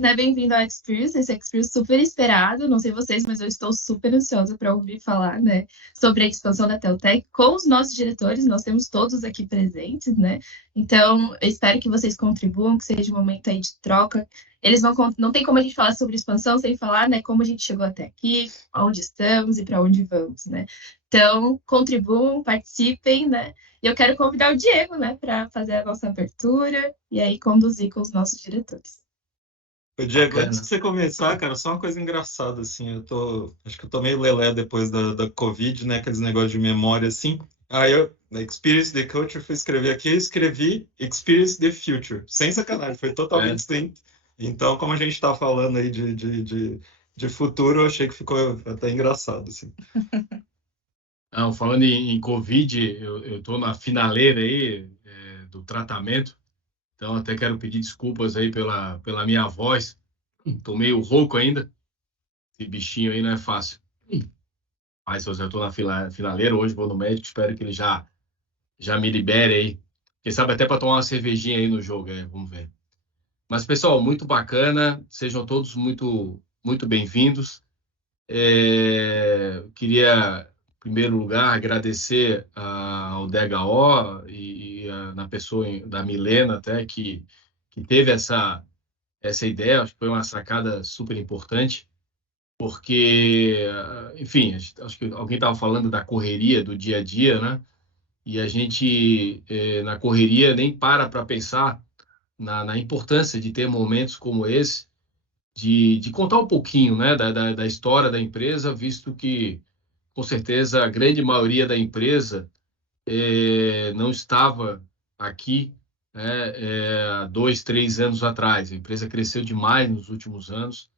Né, bem-vindo ao Experience, esse Experience super esperado. Não sei vocês, mas eu estou super ansiosa para ouvir falar, né, sobre a expansão da Teltec com os nossos diretores. Nós temos todos aqui presentes, né? Então, eu espero que vocês contribuam, que seja um momento aí de troca. Eles vão, não tem como a gente falar sobre expansão sem falar, né, como a gente chegou até aqui, onde estamos e para onde vamos, né? Então, contribuam, participem, né? E eu quero convidar o Diego, né, para fazer a nossa abertura e aí conduzir com os nossos diretores. Ô, Diego, antes de Bacana. você começar, cara, só uma coisa engraçada, assim, acho que eu tô meio lelé depois da Covid, né, aqueles negócios de memória, assim, aí eu, na Experience the Culture, fui escrever aqui, eu escrevi Experience the Future, sem sacanagem, foi totalmente É. distinto. Então, como a gente tá falando aí de futuro, eu achei que ficou até engraçado, assim. Não, falando em Covid, eu tô na finaleira aí do tratamento, então até quero pedir desculpas aí pela minha voz. Tô meio rouco ainda, esse bichinho aí não é fácil. Mas eu já tô na finaleira, hoje vou no médico, espero que ele já me libere aí. Quem sabe até para tomar uma cervejinha aí no jogo, vamos ver. Mas, pessoal, muito bacana, sejam todos muito bem-vindos. Queria, em primeiro lugar, agradecer ao DHO na pessoa da Milena, até, que teve essa ideia. Acho que foi uma sacada super importante, porque, enfim, acho que alguém estava falando da correria do dia a dia, né? E a gente, na correria, nem para pensar na importância de ter momentos como esse, de contar um pouquinho, né, da história da empresa, visto que, com certeza, a grande maioria da empresa não estava aqui, né, há 2, 3 anos atrás. A empresa cresceu demais nos últimos anos.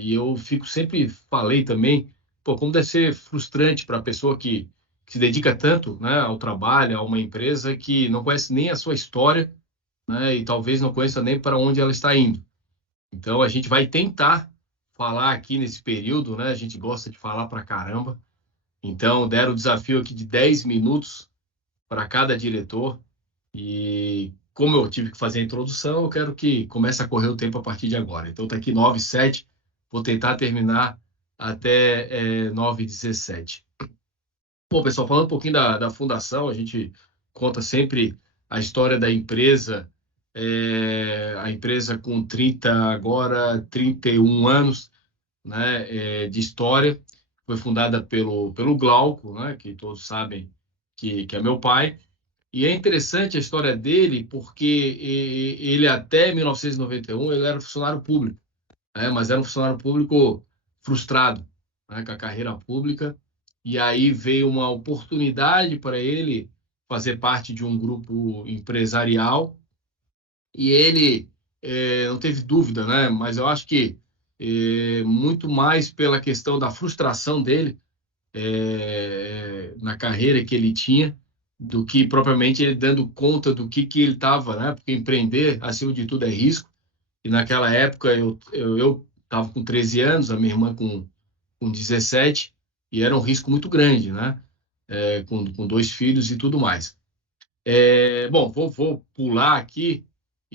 E eu sempre falei também, pô, como deve ser frustrante para a pessoa que se dedica tanto, né, ao trabalho, a uma empresa que não conhece nem a sua história, né, e talvez não conheça nem para onde ela está indo. Então, a gente vai tentar falar aqui nesse período, né? A gente gosta de falar para caramba. Então, deram o desafio aqui de 10 minutos para cada diretor. E como eu tive que fazer a introdução, eu quero que comece a correr o tempo a partir de agora. Então, está aqui 9h07. Vou tentar terminar até 9h17. Bom, pessoal, falando um pouquinho da fundação, a gente conta sempre a história da empresa. A empresa com 31 anos, né, de história. Foi fundada pelo Glauco, né, que todos sabem que é meu pai. E é interessante a história dele, porque ele até 1991 ele era funcionário público, né, mas era um funcionário público frustrado, né, com a carreira pública. E aí veio uma oportunidade para ele fazer parte de um grupo empresarial e ele não teve dúvida, né? Mas eu acho que muito mais pela questão da frustração dele na carreira que ele tinha, do que propriamente ele dando conta do que ele estava, né? Porque empreender, acima de tudo, é risco. E naquela época eu estava com 13 anos, a minha irmã com 17, e era um risco muito grande, né? Com 2 filhos e tudo mais. Bom, vou pular aqui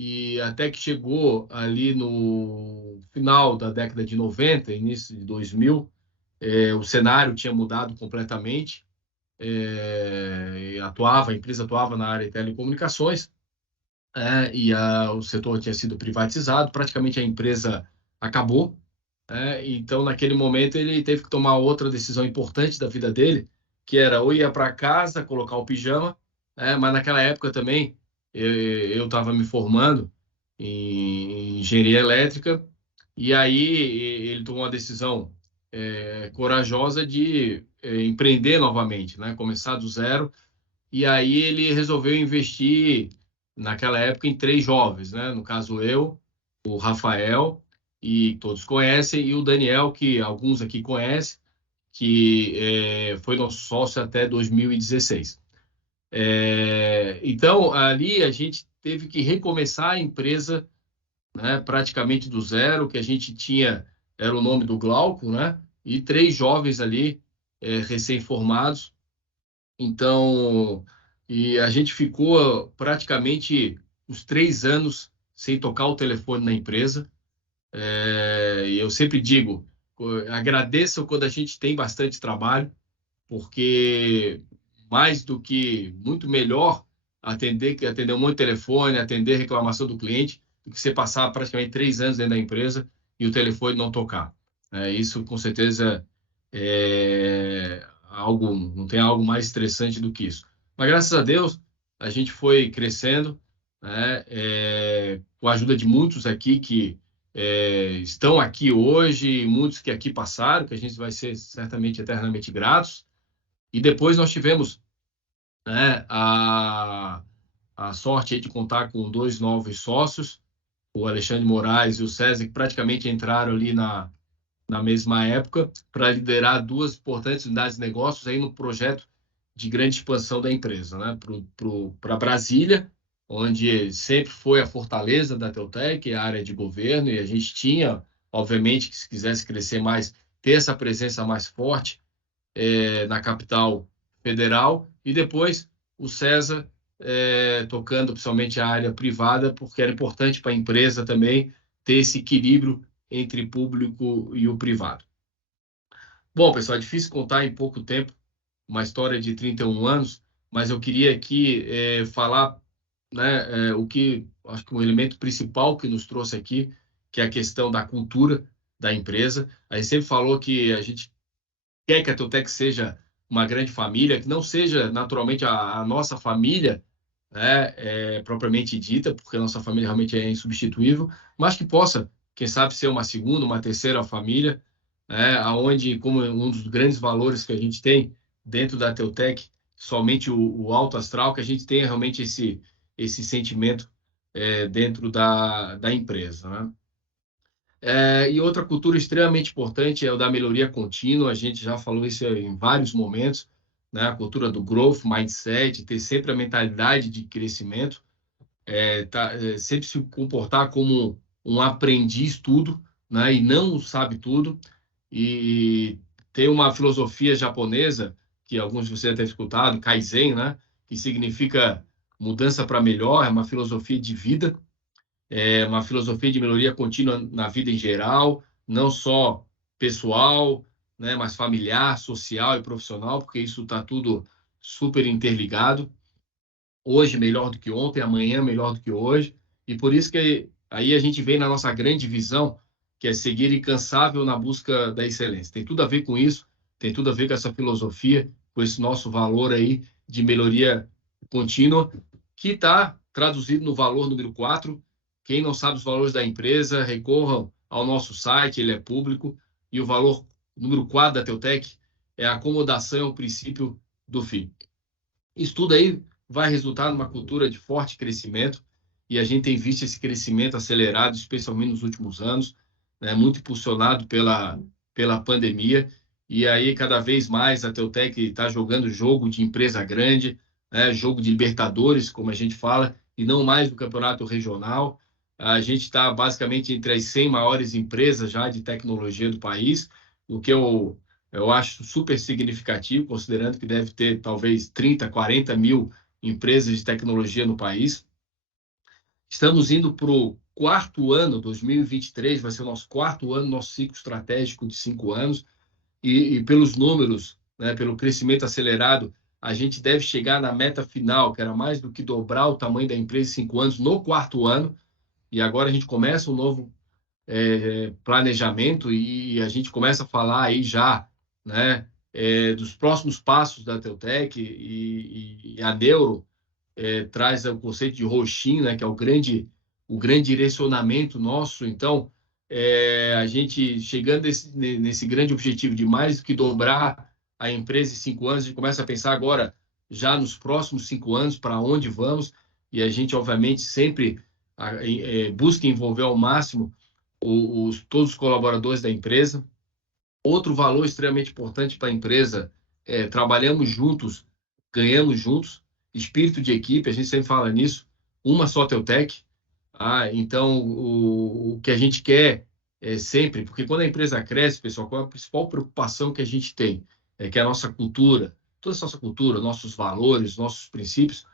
e até que chegou ali no final da década de 90, início de 2000, o cenário tinha mudado completamente. A empresa atuava na área de telecomunicações, o setor tinha sido privatizado, praticamente a empresa acabou. Então, naquele momento, ele teve que tomar outra decisão importante da vida dele, que era ou ia para casa, colocar o pijama, mas naquela época também eu estava me formando em engenharia elétrica, e aí ele tomou uma decisão corajosa de empreender novamente, né? Começar do zero, e aí ele resolveu investir, naquela época, em 3 jovens, né? No caso, eu, o Rafael, e todos conhecem, e o Daniel, que alguns aqui conhecem, que foi nosso sócio até 2016. Então, ali a gente teve que recomeçar a empresa, né, praticamente do zero. Que a gente tinha era o nome do Glauco, né? E 3 jovens ali, recém-formados. Então, e a gente ficou praticamente uns 3 anos sem tocar o telefone na empresa. E eu sempre digo, agradeçam quando a gente tem bastante trabalho, porque mais do que muito melhor atender um monte de telefone, atender reclamação do cliente, do que você passar praticamente 3 anos dentro da empresa e o telefone não tocar. Isso com certeza é algo, não tem algo mais estressante do que isso. Mas graças a Deus a gente foi crescendo, né, com a ajuda de muitos aqui que estão aqui hoje, muitos que aqui passaram, que a gente vai ser certamente eternamente gratos. E depois nós tivemos, né, a sorte aí de contar com 2 novos sócios, o Alexandre Moraes e o César, que praticamente entraram ali na mesma época, para liderar 2 importantes unidades de negócios aí no projeto de grande expansão da empresa, né, para Brasília, onde sempre foi a fortaleza da Teutec, a área de governo, e a gente tinha, obviamente, que se quisesse crescer mais, ter essa presença mais forte na capital federal, e depois o César tocando principalmente a área privada, porque era importante para a empresa também ter esse equilíbrio entre público e o privado. Bom, pessoal, é difícil contar em pouco tempo uma história de 31 anos, mas eu queria aqui falar, né, o que acho que o elemento principal que nos trouxe aqui, que é a questão da cultura da empresa. A gente sempre falou que a gente quer que a Teutec seja uma grande família, que não seja naturalmente a nossa família, né, propriamente dita, porque a nossa família realmente é insubstituível, mas que possa, quem sabe, ser uma segunda, uma terceira família, aonde, como um dos grandes valores que a gente tem dentro da Teutec, somente o alto astral, que a gente tenha realmente esse sentimento dentro da empresa, né? E outra cultura extremamente importante é o da melhoria contínua. A gente já falou isso em vários momentos, né? A cultura do growth mindset, ter sempre a mentalidade de crescimento, sempre se comportar como um aprendiz tudo, né? E não sabe tudo. E tem uma filosofia japonesa que alguns de vocês devem ter escutado, Kaizen, né? Que significa mudança para melhor, é uma filosofia de vida, uma filosofia de melhoria contínua na vida em geral, não só pessoal, né, mas familiar, social e profissional, porque isso está tudo super interligado. Hoje melhor do que ontem, amanhã melhor do que hoje, e por isso que aí a gente vem na nossa grande visão, que é seguir incansável na busca da excelência. Tem tudo a ver com isso, tem tudo a ver com essa filosofia, com esse nosso valor aí de melhoria contínua, que está traduzido no valor número 4. Quem não sabe os valores da empresa, recorram ao nosso site, ele é público, e o valor número 4 da Teutec é a acomodação ao princípio do fim. Isso tudo aí vai resultar numa cultura de forte crescimento, e a gente tem visto esse crescimento acelerado, especialmente nos últimos anos, né, muito impulsionado pela pandemia, e aí cada vez mais a Teutec está jogando jogo de empresa grande, né, jogo de Libertadores, como a gente fala, e não mais do campeonato regional. A gente está basicamente entre as 100 maiores empresas já de tecnologia do país, o que eu acho super significativo, considerando que deve ter talvez 30, 40 mil empresas de tecnologia no país. Estamos indo para o 4º ano, 2023, vai ser o nosso 4º ano, nosso ciclo estratégico de 5 anos, e pelos números, né, pelo crescimento acelerado, a gente deve chegar na meta final, que era mais do que dobrar o tamanho da empresa em 5 anos, no 4º ano, e agora a gente começa um novo planejamento, e a gente começa a falar aí já, né, dos próximos passos da Teutec, e a Neuro traz o conceito de Roshin, né, que é o grande direcionamento nosso. Então, a gente chegando nesse grande objetivo de mais do que dobrar a empresa em 5 anos, a gente começa a pensar agora já nos próximos 5 anos para onde vamos, e a gente obviamente sempre busca envolver ao máximo todos os colaboradores da empresa. Outro valor extremamente importante para a empresa trabalhamos juntos, ganhamos juntos, espírito de equipe, a gente sempre fala nisso, uma só Teutec. Então, o que a gente quer sempre, porque quando a empresa cresce, pessoal, qual é a principal preocupação que a gente tem? É que a nossa cultura, toda a nossa cultura, nossos valores, nossos princípios,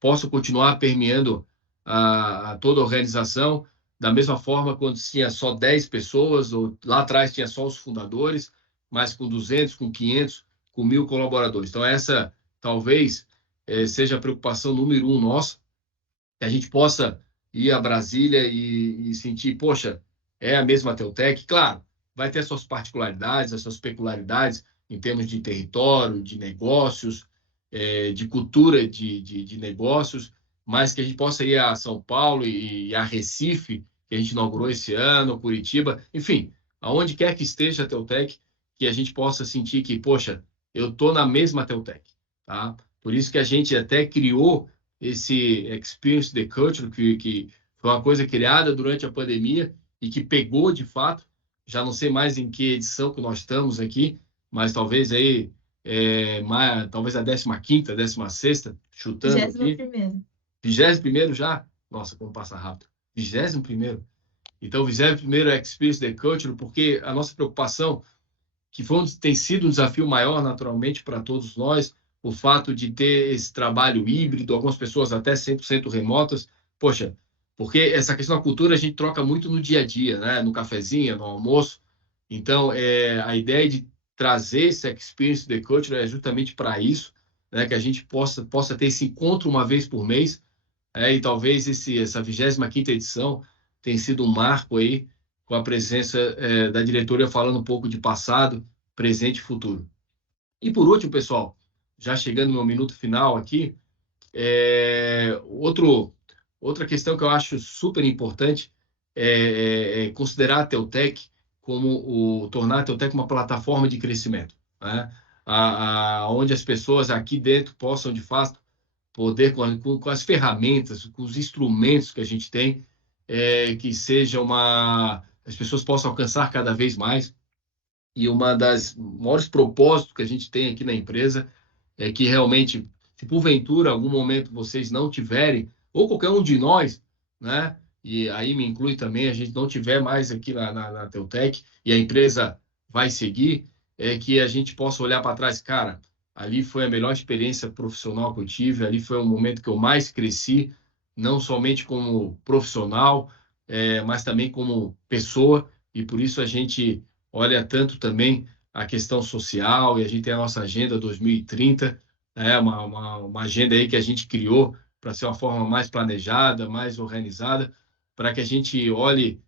possam continuar permeando a toda a organização, da mesma forma quando tinha só 10 pessoas, ou lá atrás tinha só os fundadores, mas com 200, com 500, com 1.000 colaboradores. Então, essa talvez seja a preocupação número 1 nossa, que a gente possa ir a Brasília e sentir, poxa, é a mesma Teutec. Claro, vai ter as suas particularidades, as suas peculiaridades em termos de território, de negócios, de cultura de negócios, mas que a gente possa ir a São Paulo e a Recife, que a gente inaugurou esse ano, Curitiba, enfim, aonde quer que esteja a Teutec, que a gente possa sentir que, poxa, eu estou na mesma Teutec, tá? Por isso que a gente até criou esse Experience the Culture, que foi uma coisa criada durante a pandemia e que pegou de fato. Já não sei mais em que edição que nós estamos aqui, mas talvez aí, talvez a 15ª, 16ª, chutando aqui. 21º. 21º já? Nossa, como passa rápido. 21º. Então, 21º Experience the Culture, porque a nossa preocupação, que tem sido um desafio maior, naturalmente, para todos nós, o fato de ter esse trabalho híbrido, algumas pessoas até 100% remotas. Poxa, porque essa questão da cultura a gente troca muito no dia a dia, né? No cafezinho, no almoço. Então, a ideia de trazer esse Experience the Culture é justamente para isso, né? Que a gente possa ter esse encontro uma vez por mês, e talvez essa 25ª edição tenha sido um marco aí, com a presença da diretoria falando um pouco de passado, presente e futuro. E por último, pessoal, já chegando no meu minuto final aqui, outra questão que eu acho super importante é considerar a Teutec tornar a Teutec uma plataforma de crescimento, né? Onde as pessoas aqui dentro possam, de fato, poder, com as ferramentas, com os instrumentos que a gente tem, que seja as pessoas possam alcançar cada vez mais. E uma das maiores propósitos que a gente tem aqui na empresa é que realmente, se porventura, algum momento vocês não tiverem, ou qualquer um de nós, né? E aí me inclui também, a gente não tiver mais aqui na Teutec e a empresa vai seguir, que a gente possa olhar para trás, cara, ali foi a melhor experiência profissional que eu tive, ali foi o momento que eu mais cresci, não somente como profissional, mas também como pessoa, e por isso a gente olha tanto também a questão social, e a gente tem a nossa Agenda 2030, uma agenda aí que a gente criou para ser uma forma mais planejada, mais organizada, para que a gente olhe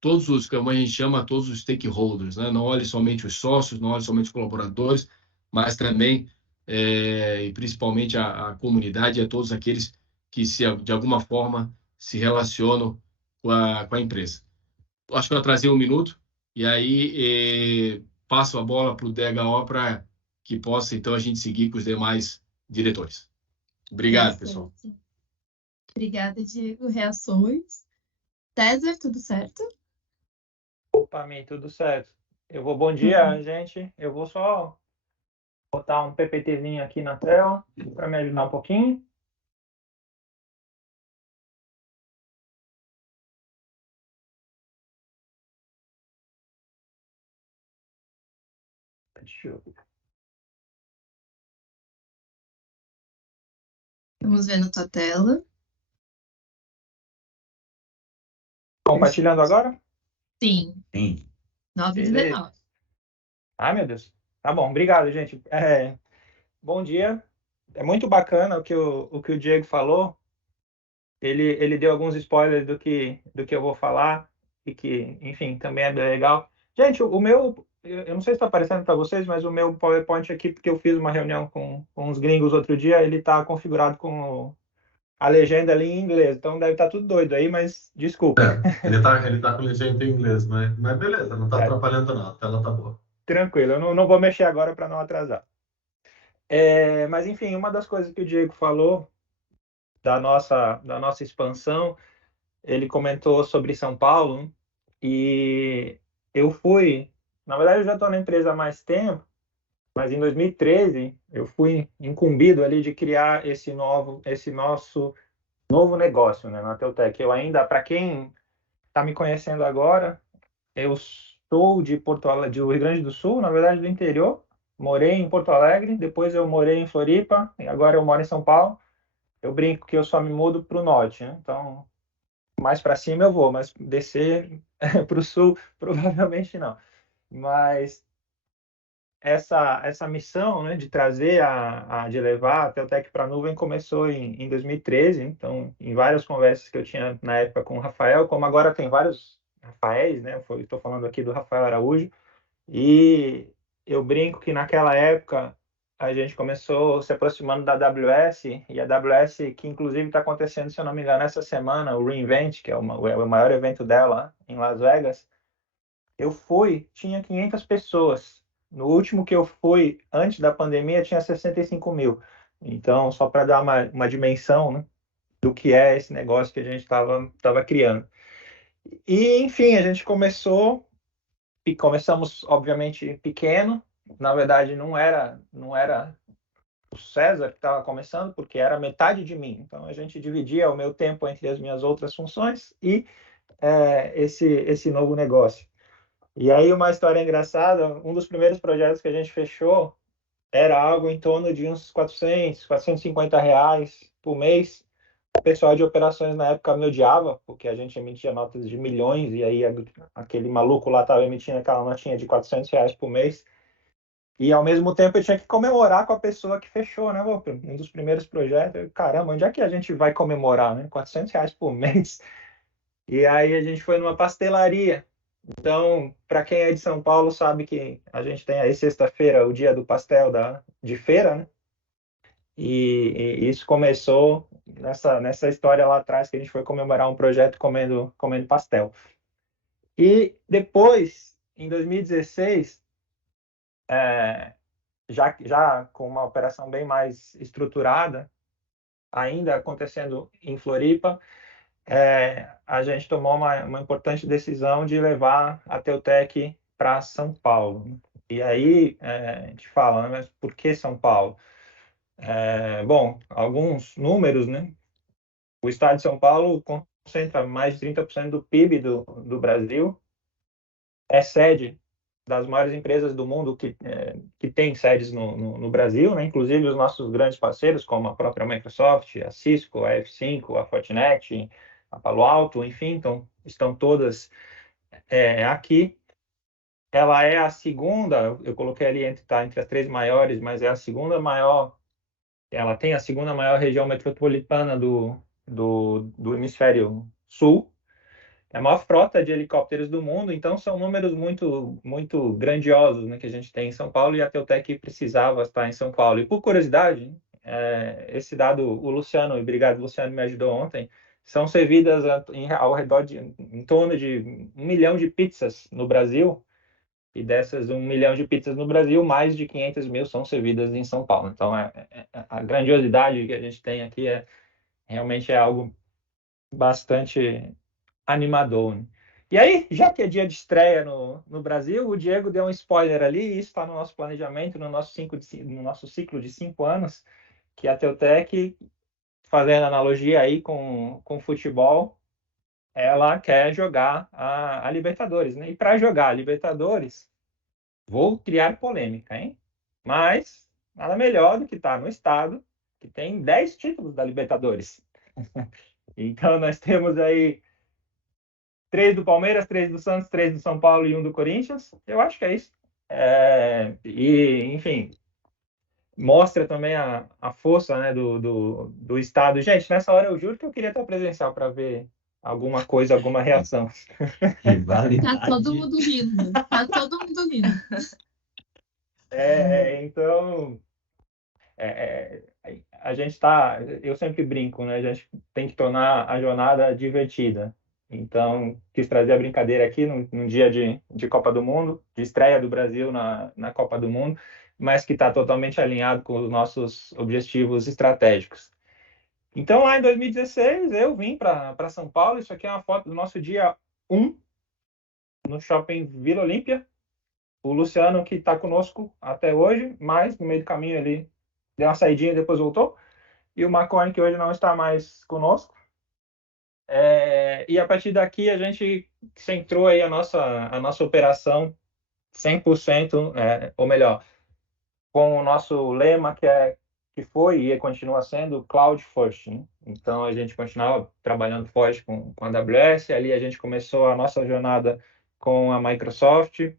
todos os, como a gente chama, todos os stakeholders, né? Não olhe somente os sócios, não olhe somente os colaboradores, mas também e principalmente a comunidade e a todos aqueles que de alguma forma se relacionam com a empresa. Acho que eu atrasei um minuto, e aí passo a bola para o DHO para que possa, então, a gente seguir com os demais diretores. Obrigado, pessoal. Obrigada, Diego. Reações? César, tudo certo? Opa, Mi, tudo certo. Bom dia, gente. Eu vou só botar um PPTzinho aqui na tela para me ajudar um pouquinho. Deixa eu ver. Vamos ver na tua tela. Compartilhando agora? Sim. Sim. 9h19. Ai, meu Deus. Tá bom, obrigado, gente. Bom dia. É muito bacana o que o Diego falou. Ele deu alguns spoilers do que eu vou falar e que, enfim, também é bem legal. Gente, eu não sei se está aparecendo para vocês, mas o meu PowerPoint aqui, porque eu fiz uma reunião com uns gringos outro dia, ele está configurado com a legenda ali em inglês, então deve estar tudo doido aí, mas desculpa. Ele tá com legenda em inglês, mas beleza, não está atrapalhando não, a tela tá boa. Tranquilo, eu não vou mexer agora para não atrasar. Mas, enfim, uma das coisas que o Diego falou da nossa expansão, ele comentou sobre São Paulo, e eu fui, na verdade eu já estou na empresa há mais tempo, mas em 2013 eu fui incumbido ali de criar esse nosso novo negócio, né, na Teutec. Eu ainda, para quem está me conhecendo agora, eu sou de Porto Alegre, do Rio Grande do Sul, na verdade do interior. Morei em Porto Alegre, depois eu morei em Floripa, e agora eu moro em São Paulo. Eu brinco que eu só me mudo para o norte, né? Então, mais para cima eu vou, mas descer para o sul, provavelmente não. Mas essa missão, né, de trazer, de levar a Teutec para a nuvem começou em 2013. Então, em várias conversas que eu tinha na época com o Rafael, como agora tem vários Rafaéis, né, estou falando aqui do Rafael Araújo, e eu brinco que naquela época a gente começou se aproximando da AWS, e a AWS, que inclusive está acontecendo, se eu não me engano, essa semana, o reInvent, que é o maior evento dela em Las Vegas. Eu fui, tinha 500 pessoas. No último que eu fui, antes da pandemia, tinha 65 mil. Então, só para dar uma dimensão, né, do que é esse negócio que a gente estava criando. E, enfim, a gente começamos, obviamente, pequeno. Na verdade, não era o César que estava começando, porque era metade de mim. Então, a gente dividia o meu tempo entre as minhas outras funções e esse novo negócio. E aí, uma história engraçada, um dos primeiros projetos que a gente fechou era algo em torno de uns 400, 450 reais por mês. O pessoal de operações na época me odiava, porque a gente emitia notas de milhões, e aí aquele maluco lá estava emitindo aquela notinha de 400 reais por mês. E, ao mesmo tempo, eu tinha que comemorar com a pessoa que fechou, né? Um dos primeiros projetos. Caramba, onde é que a gente vai comemorar, né? 400 reais por mês. E aí a gente foi numa pastelaria. Então, para quem é de São Paulo, sabe que a gente tem aí sexta-feira o dia do pastel de feira, né? E isso começou nessa história lá atrás, que a gente foi comemorar um projeto comendo pastel. E depois, em 2016, já com uma operação bem mais estruturada, ainda acontecendo em Floripa, a gente tomou uma importante decisão de levar a Teutec para São Paulo. E aí a gente fala, né, mas por que São Paulo? Bom, alguns números, né? O estado de São Paulo concentra mais de 30% do PIB do Brasil, é sede das maiores empresas do mundo que tem sedes no Brasil, né? Inclusive os nossos grandes parceiros, como a própria Microsoft, a Cisco, a F5, a Fortinet, a Palo Alto, enfim, então, estão todas aqui. Ela é a segunda, eu coloquei ali entre as três maiores, mas é a segunda maior, ela tem a segunda maior região metropolitana do hemisfério sul, é a maior frota de helicópteros do mundo. Então são números muito, muito grandiosos, né, que a gente tem em São Paulo, e a Teutec precisava estar em São Paulo. E por curiosidade, esse dado, o Luciano, e obrigado, Luciano, me ajudou ontem, são servidas ao redor em torno de 1 milhão de pizzas no Brasil, e dessas 1 milhão de pizzas no Brasil, mais de 500 mil são servidas em São Paulo. Então a grandiosidade que a gente tem aqui realmente é algo bastante animador, né? E aí, já que é dia de estreia no Brasil, o Diego deu um spoiler ali, e isso está no nosso planejamento, no nosso ciclo de 5 anos, que a Teutec, fazendo analogia aí com futebol, ela quer jogar a Libertadores, né? E para jogar a Libertadores, vou criar polêmica, hein? Mas nada melhor do que estar no estado que tem 10 títulos da Libertadores. Então, nós temos aí 3 do Palmeiras, 3 do Santos, 3 do São Paulo e 1 do Corinthians. Eu acho que é isso. Enfim, mostra também a força, né, do Estado. Gente, nessa hora eu juro que eu queria estar presencial para ver alguma coisa, alguma reação. Tá todo mundo rindo. Tá todo mundo rindo. Então, a gente eu sempre brinco, né? A gente tem que tornar a jornada divertida. Então, quis trazer a brincadeira aqui num dia de Copa do Mundo, de estreia do Brasil na Copa do Mundo, mas que está totalmente alinhado com os nossos objetivos estratégicos. Então, lá em 2016, eu vim para São Paulo. Isso aqui é uma foto do nosso dia 1 no Shopping Vila Olímpia. O Luciano, que está conosco até hoje, mas no meio do caminho ele deu uma saidinha e depois voltou. E o Marconi, que hoje não está mais conosco. E a partir daqui a gente centrou aí a nossa operação 100%, ou melhor, com o nosso lema, que é que foi e continua sendo Cloud First, né? Então, a gente continuava trabalhando forte com a AWS, ali a gente começou a nossa jornada com a Microsoft,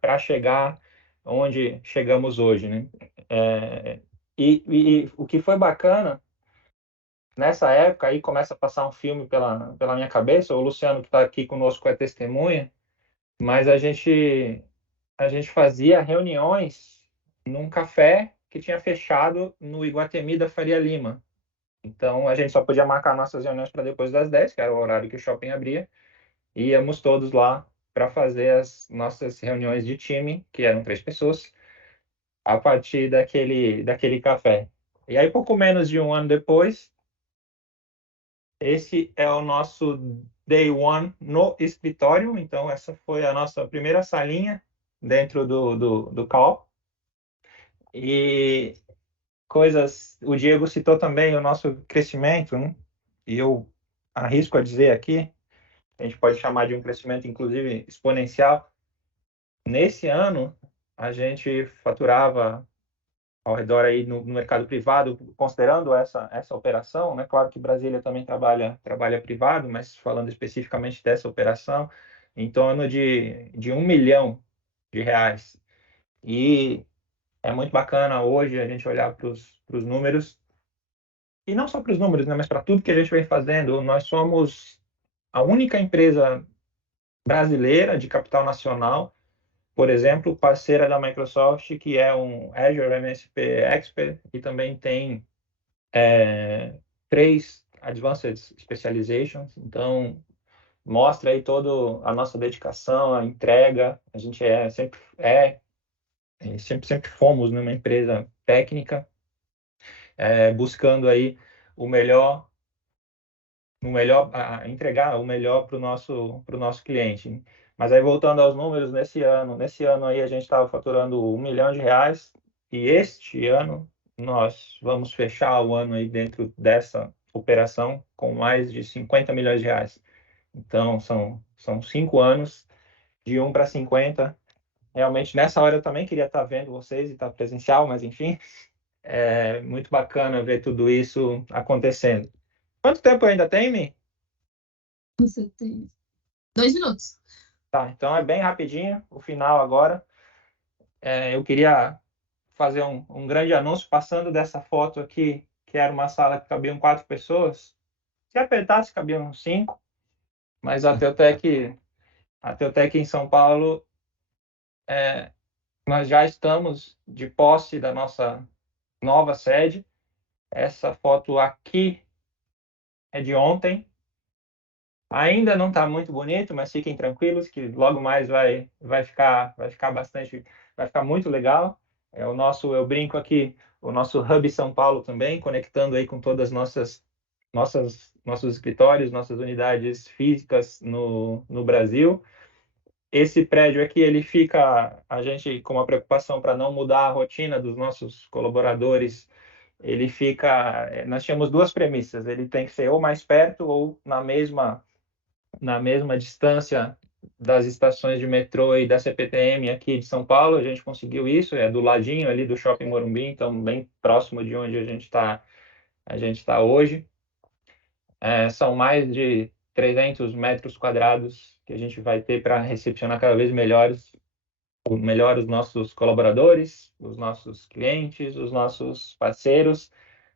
para chegar onde chegamos hoje, né? E o que foi bacana, nessa época, aí começa a passar um filme pela minha cabeça, o Luciano que está aqui conosco é testemunha, mas a gente fazia reuniões num café que tinha fechado no Iguatemi da Faria Lima. Então, a gente só podia marcar nossas reuniões para depois das 10, que era o horário que o shopping abria, e íamos todos lá para fazer as nossas reuniões de time, que eram 3 pessoas, a partir daquele café. E aí, pouco menos de um ano depois, esse é o nosso Day One no escritório. Então, essa foi a nossa primeira salinha dentro do call. E o Diego citou também o nosso crescimento, né? E eu arrisco a dizer aqui, a gente pode chamar de um crescimento, inclusive, exponencial. Nesse ano, a gente faturava ao redor aí no mercado privado, considerando essa operação, né? Claro que Brasília também trabalha privado, mas falando especificamente dessa operação, em torno de 1 milhão de reais. E é muito bacana hoje a gente olhar para os números, e não só para os números, né, mas para tudo que a gente vem fazendo. Nós somos a única empresa brasileira de capital nacional, por exemplo, parceira da Microsoft, que é um Azure MSP Expert, e também tem 3 Advanced Specializations. Então, mostra aí toda a nossa dedicação, a entrega. A gente sempre fomos numa empresa técnica, buscando aí o melhor, entregar o melhor para o nosso cliente. Mas aí, voltando aos números, nesse ano aí a gente estava faturando 1 milhão de reais, e este ano nós vamos fechar o ano aí dentro dessa operação com mais de 50 milhões de reais. Então, são 5 anos, de 1 para 50. Realmente, nessa hora eu também queria estar vendo vocês e estar presencial, mas enfim, é muito bacana ver tudo isso acontecendo. Quanto tempo ainda tem, Mi? Você tem 2 minutos. Tá, então é bem rapidinho, o final agora. Eu queria fazer um grande anúncio, passando dessa foto aqui, que era uma sala que cabiam 4 pessoas. Se apertasse, cabiam 5, mas a Teutec em São Paulo, nós já estamos de posse da nossa nova sede. Essa foto aqui é de ontem. Ainda não está muito bonito, mas fiquem tranquilos que logo mais vai ficar bastante, vai ficar muito legal. Eu brinco aqui, o nosso Hub São Paulo também, conectando aí com todas as nossos escritórios, nossas unidades físicas no Brasil. Esse prédio aqui, ele fica, a gente com uma preocupação para não mudar a rotina dos nossos colaboradores, ele fica, nós tínhamos 2 premissas: ele tem que ser ou mais perto ou na mesma distância das estações de metrô e da CPTM aqui de São Paulo. A gente conseguiu isso, é do ladinho ali do Shopping Morumbi, então bem próximo de onde a gente tá hoje. São mais de 300 metros quadrados que a gente vai ter para recepcionar cada vez melhor os nossos colaboradores, os nossos clientes, os nossos parceiros,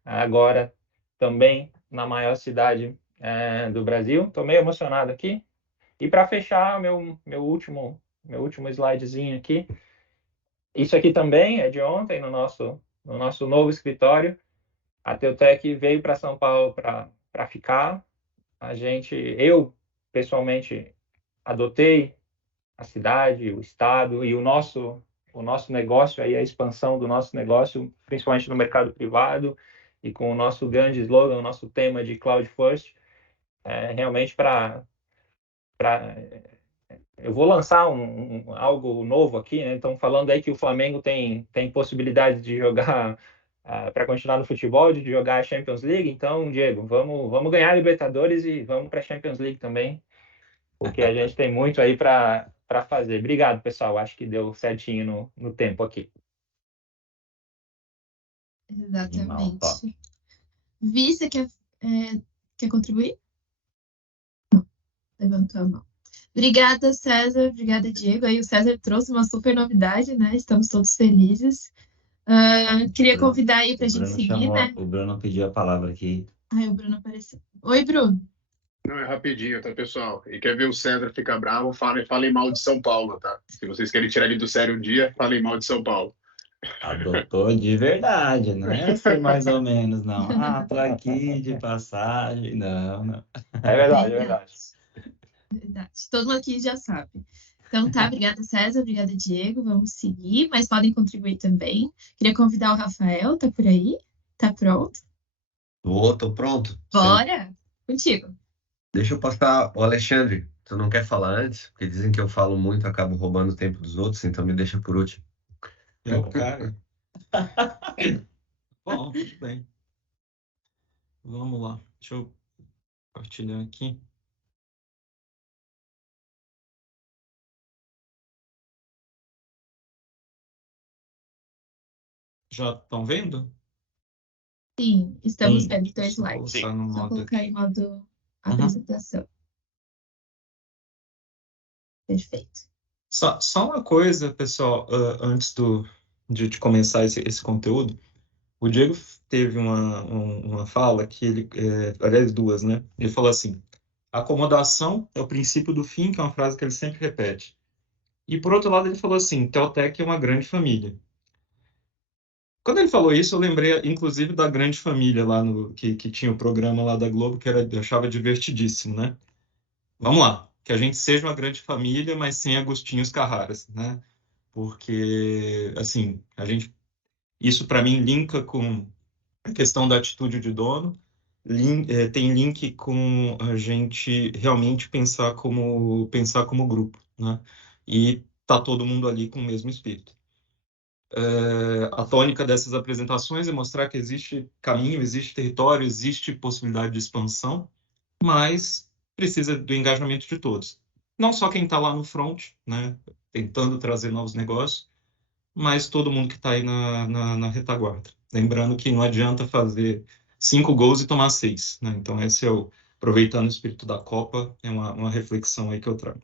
agora também na maior cidade do Brasil. Estou meio emocionado aqui. E para fechar, meu último slidezinho aqui, isso aqui também é de ontem, no nosso novo escritório. A Teutec veio para São Paulo para ficar. Eu, pessoalmente, adotei a cidade, o estado e o nosso negócio, aí a expansão do nosso negócio, principalmente no mercado privado, e com o nosso grande slogan, o nosso tema de Cloud First, realmente eu vou lançar algo novo aqui, né? Então, falando aí que o Flamengo tem possibilidade de jogar, para continuar no futebol, de jogar a Champions League. Então, Diego, vamos ganhar a Libertadores e vamos para a Champions League também, porque a gente tem muito aí para fazer. Obrigado, pessoal. Acho que deu certinho no tempo aqui. Exatamente. top. Vi, você quer contribuir? Levantou a mão. Obrigada, César. Obrigada, Diego. Aí o César trouxe uma super novidade, né? Estamos todos felizes. Queria convidar aí para a gente seguir, né? O Bruno pediu a palavra aqui. Ai, o Bruno apareceu. Oi, Bruno. Não, é rapidinho, tá, pessoal? E quer ver o César ficar bravo, falem mal de São Paulo, tá? Se vocês querem tirar ele do sério um dia, falem mal de São Paulo. Adotou de verdade, não é assim mais ou menos, não. Ah, tô aqui de passagem. Não. É verdade, é verdade. Verdade. Todo mundo aqui já sabe. Então tá, obrigada, César. Obrigada, Diego. Vamos seguir, mas podem contribuir também. Queria convidar o Rafael, tá por aí? Tá pronto? Tô pronto. Bora! Contigo. Deixa eu passar o Alexandre. Tu não quer falar antes? Porque dizem que eu falo muito, acabo roubando o tempo dos outros, então me deixa por último. É o cara. Bom, tudo bem. Vamos lá. Deixa eu compartilhar aqui. Já estão vendo? Sim, estamos Sim. vendo teu Deixa eu slide. colocar no Só modo colocar aqui. em modo apresentação. Perfeito. Só uma coisa, pessoal, antes de começar esse conteúdo. O Diego teve uma fala que ele, aliás, duas, né? Ele falou assim: acomodação é o princípio do fim, que é uma frase que ele sempre repete. E por outro lado, ele falou assim: Teutec é uma grande família. Quando ele falou isso, eu lembrei, inclusive, da Grande Família lá que tinha o programa lá da Globo, que eu achava divertidíssimo, né? Vamos lá, que a gente seja uma grande família, mas sem Agostinhos Carraras, né? Porque, assim, isso para mim linka com a questão da atitude de dono, tem link com a gente realmente pensar como grupo, né? E tá todo mundo ali com o mesmo espírito. A tônica dessas apresentações é mostrar que existe caminho, existe território, existe possibilidade de expansão, mas precisa do engajamento de todos. Não só quem está lá no front, né, tentando trazer novos negócios, mas todo mundo que está aí na retaguarda. Lembrando que não adianta fazer 5 gols e tomar 6, né? Então esse é aproveitando o espírito da Copa, é uma reflexão aí que eu trago.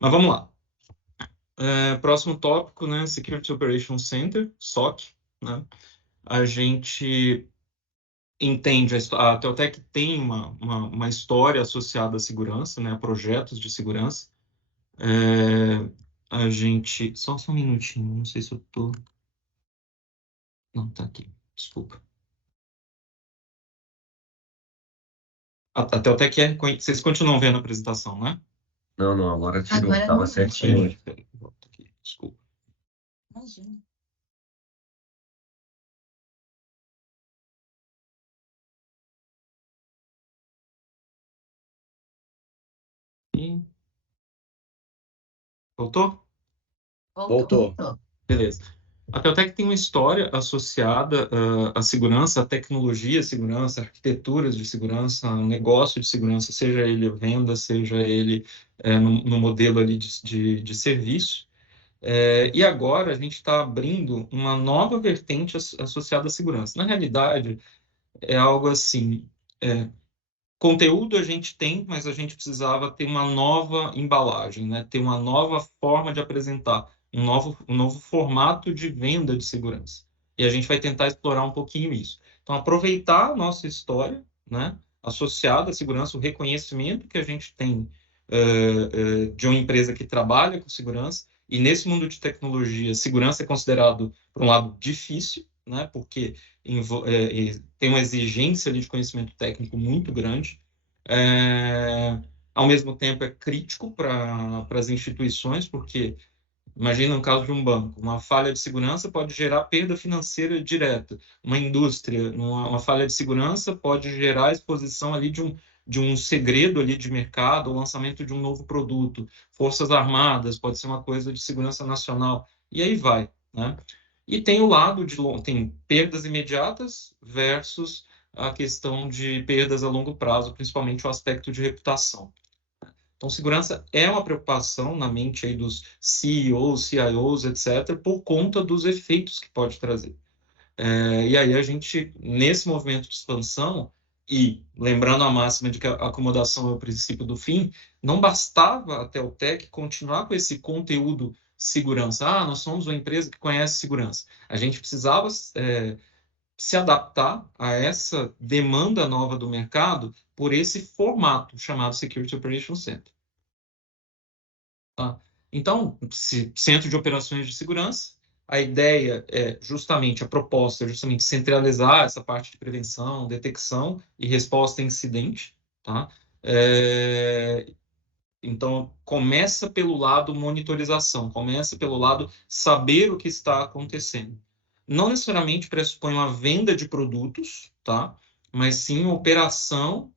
Mas vamos lá. Próximo tópico, né? Security Operations Center, SOC, né? A gente entende, a Teutec tem uma história associada à segurança, né? A projetos de segurança. A gente... Só um minutinho, não sei se eu tô... Não, tá aqui, desculpa. A Teutec vocês continuam vendo a apresentação, né? Não, agora tirou. Agora Tava não. certinho. Peraí, volta aqui, desculpa. Imagina. E... Voltou? Voltou. Beleza. A Teutec tem uma história associada à segurança, à tecnologia de segurança, arquiteturas de segurança, negócio de segurança, seja ele venda, seja ele no modelo ali de serviço. E agora a gente está abrindo uma nova vertente associada à segurança. Na realidade, é algo assim, conteúdo a gente tem, mas a gente precisava ter uma nova embalagem, né? Ter uma nova forma de apresentar, um novo formato de venda de segurança. E a gente vai tentar explorar um pouquinho isso. Então, aproveitar a nossa história, né? Associada à segurança, o reconhecimento que a gente tem de uma empresa que trabalha com segurança, e nesse mundo de tecnologia, segurança é considerado, por um lado, difícil, né? Porque tem uma exigência ali de conhecimento técnico muito grande. Ao mesmo tempo, é crítico para as instituições, porque imagina um caso de um banco, uma falha de segurança pode gerar perda financeira direta. Uma indústria, uma falha de segurança pode gerar exposição ali de um segredo ali de mercado, o lançamento de um novo produto. Forças Armadas, pode ser uma coisa de segurança nacional. E aí vai, né? E tem o lado tem perdas imediatas versus a questão de perdas a longo prazo, principalmente o aspecto de reputação. Então, segurança é uma preocupação na mente aí dos CEOs, CIOs, etc., por conta dos efeitos que pode trazer. E aí a gente, nesse movimento de expansão, e lembrando a máxima de que a acomodação é o princípio do fim, não bastava a Teltec continuar com esse conteúdo segurança. Nós somos uma empresa que conhece segurança. A gente precisava se adaptar a essa demanda nova do mercado por esse formato chamado Security Operations Center. Tá? Então, centro de operações de segurança, a ideia é justamente, a proposta é justamente centralizar essa parte de prevenção, detecção e resposta a incidente. Tá? Então, começa pelo lado monitorização, começa pelo lado saber o que está acontecendo. Não necessariamente pressupõe uma venda de produtos, tá? Mas sim uma operação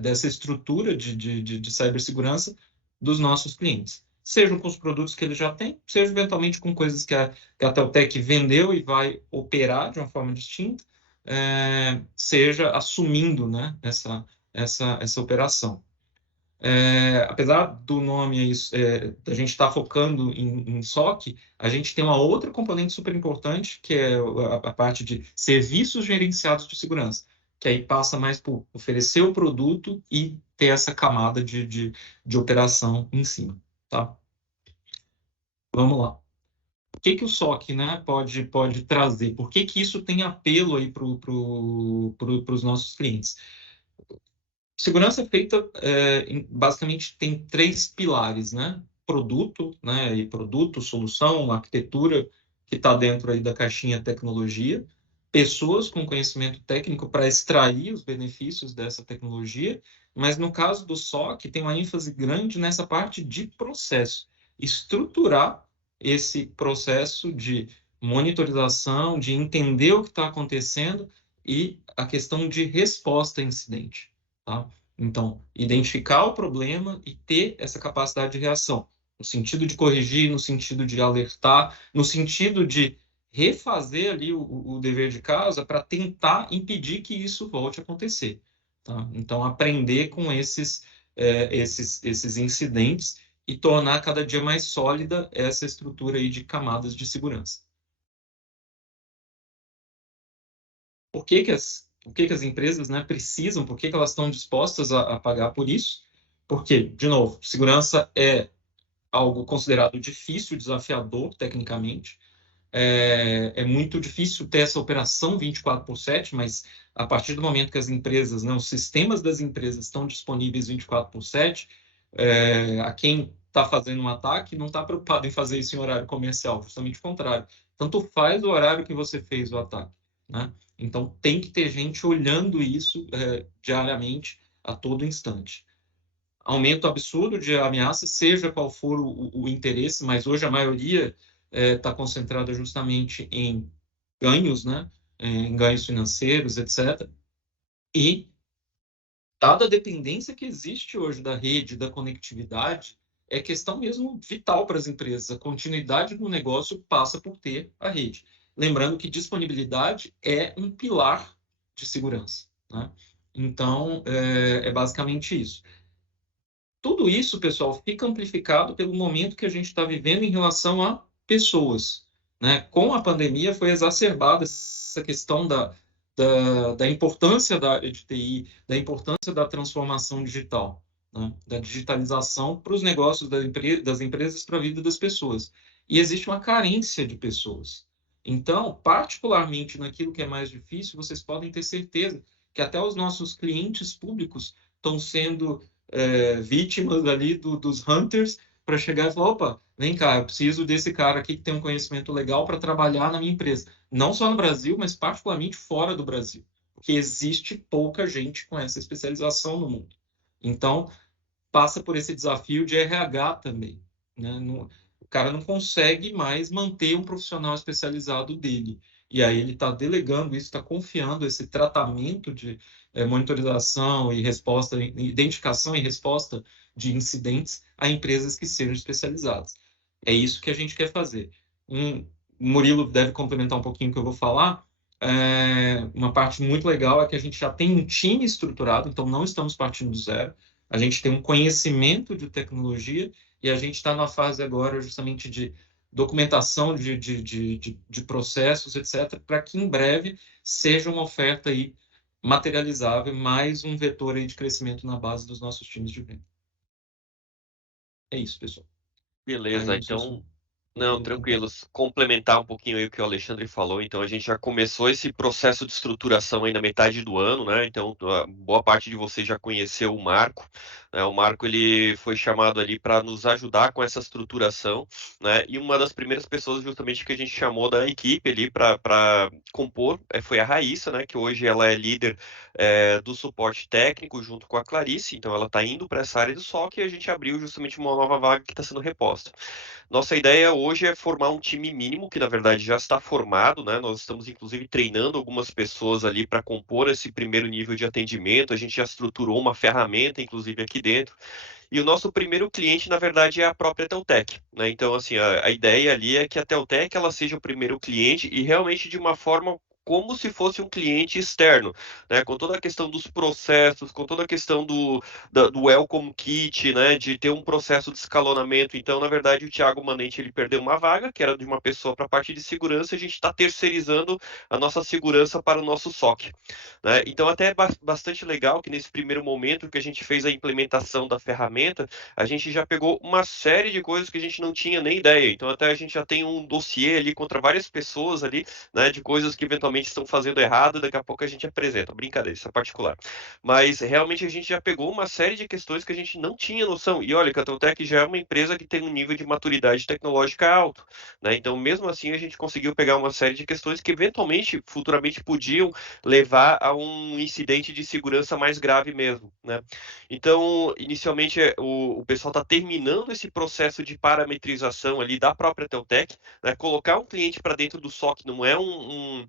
dessa estrutura de cibersegurança dos nossos clientes. Sejam com os produtos que eles já têm, seja eventualmente com coisas que a Teltec vendeu e vai operar de uma forma distinta, seja assumindo, né, essa operação. Apesar do nome da gente estar focando em SOC, a gente tem uma outra componente super importante, que é a parte de serviços gerenciados de segurança, que aí passa mais por oferecer o produto e ter essa camada de operação em cima. Tá? Vamos lá. O que o SOC, né, pode trazer? Por que isso tem apelo aí para os nossos clientes? Segurança é feita, basicamente, tem 3 pilares, né? Produto, né? E produto, solução, arquitetura, que está dentro aí da caixinha tecnologia. Pessoas com conhecimento técnico para extrair os benefícios dessa tecnologia. Mas, no caso do SOC, tem uma ênfase grande nessa parte de processo. Estruturar esse processo de monitorização, de entender o que está acontecendo e a questão de resposta a incidente. Tá? Então, identificar o problema e ter essa capacidade de reação, no sentido de corrigir, no sentido de alertar, no sentido de refazer ali o dever de casa para tentar impedir que isso volte a acontecer. Tá? Então, aprender com esses incidentes e tornar cada dia mais sólida essa estrutura aí de camadas de segurança. Por que as empresas, né, precisam, por que elas estão dispostas a pagar por isso? Porque, de novo, segurança é algo considerado difícil, desafiador, tecnicamente. É muito difícil ter essa operação 24/7, mas a partir do momento que as empresas, né, os sistemas das empresas estão disponíveis 24/7, a quem está fazendo um ataque não está preocupado em fazer isso em horário comercial, justamente o contrário. Tanto faz o horário que você fez o ataque, né? Então, tem que ter gente olhando isso diariamente, a todo instante. Aumento absurdo de ameaças, seja qual for o interesse, mas hoje a maioria está concentrada justamente em ganhos, né? Em ganhos financeiros, etc. E, dada a dependência que existe hoje da rede, da conectividade, é questão mesmo vital para as empresas. A continuidade do negócio passa por ter a rede. Lembrando que disponibilidade é um pilar de segurança, né? Então, é basicamente isso. Tudo isso, pessoal, fica amplificado pelo momento que a gente está vivendo em relação a pessoas, né? Com a pandemia foi exacerbada essa questão da importância da área de TI, da importância da transformação digital, né? Da digitalização para os negócios das empresas, para a vida das pessoas. E existe uma carência de pessoas. Então, particularmente naquilo que é mais difícil, vocês podem ter certeza que até os nossos clientes públicos estão sendo vítimas ali dos hunters para chegar e falar, opa, vem cá, eu preciso desse cara aqui que tem um conhecimento legal para trabalhar na minha empresa. Não só no Brasil, mas particularmente fora do Brasil. Porque existe pouca gente com essa especialização no mundo. Então, passa por esse desafio de RH também, né? O cara não consegue mais manter um profissional especializado dele. E aí ele está delegando isso, está confiando esse tratamento de monitorização e resposta, identificação e resposta de incidentes a empresas que sejam especializadas. É isso que a gente quer fazer. O Murilo deve complementar um pouquinho o que eu vou falar. Uma parte muito legal é que a gente já tem um time estruturado, então não estamos partindo do zero. A gente tem um conhecimento de tecnologia e a gente está na fase agora justamente de documentação de processos, etc., para que em breve seja uma oferta aí materializável, mais um vetor aí de crescimento na base dos nossos times de venda. É isso, pessoal. Beleza, Aí, não sei se então, eu não, pude tranquilos. Complementar um pouquinho aí o que o Alexandre falou. Então, a gente já começou esse processo de estruturação aí na metade do ano, né? Então, boa parte de vocês já conheceu o Marco, né? O Marco, ele foi chamado ali para nos ajudar com essa estruturação, né? E uma das primeiras pessoas justamente que a gente chamou da equipe ali para compor foi a Raíssa, né? Que hoje ela é líder do suporte técnico junto com a Clarice. Então, ela está indo para essa área do SOC e a gente abriu justamente uma nova vaga que está sendo reposta. Nossa ideia hoje é formar um time mínimo, que na verdade já está formado, né? Nós estamos inclusive treinando algumas pessoas ali para compor esse primeiro nível de atendimento. A gente já estruturou uma ferramenta, inclusive aqui dentro. E o nosso primeiro cliente, na verdade, é a própria Teltec, né? Então, assim, a ideia ali é que a Teltec ela seja o primeiro cliente e realmente de uma forma como se fosse um cliente externo, né? Com toda a questão dos processos, com toda a questão do Welcome Kit, né? De ter um processo de escalonamento. Então, na verdade, o Thiago Manente ele perdeu uma vaga, que era de uma pessoa para a parte de segurança, e a gente está terceirizando a nossa segurança para o nosso SOC, né? Então, até é bastante legal que nesse primeiro momento que a gente fez a implementação da ferramenta, a gente já pegou uma série de coisas que a gente não tinha nem ideia. Então, até a gente já tem um dossiê ali contra várias pessoas ali, né, de coisas que eventualmente estão fazendo errado, daqui a pouco a gente apresenta. Brincadeira, isso é particular. Mas realmente a gente já pegou uma série de questões que a gente não tinha noção. E olha, que a Teltec já é uma empresa que tem um nível de maturidade tecnológica alto, né? Então, mesmo assim, a gente conseguiu pegar uma série de questões que eventualmente, futuramente, podiam levar a um incidente de segurança mais grave mesmo, né? Então, inicialmente, o pessoal está terminando esse processo de parametrização ali da própria Teltec, né? Colocar um cliente para dentro do SOC não é um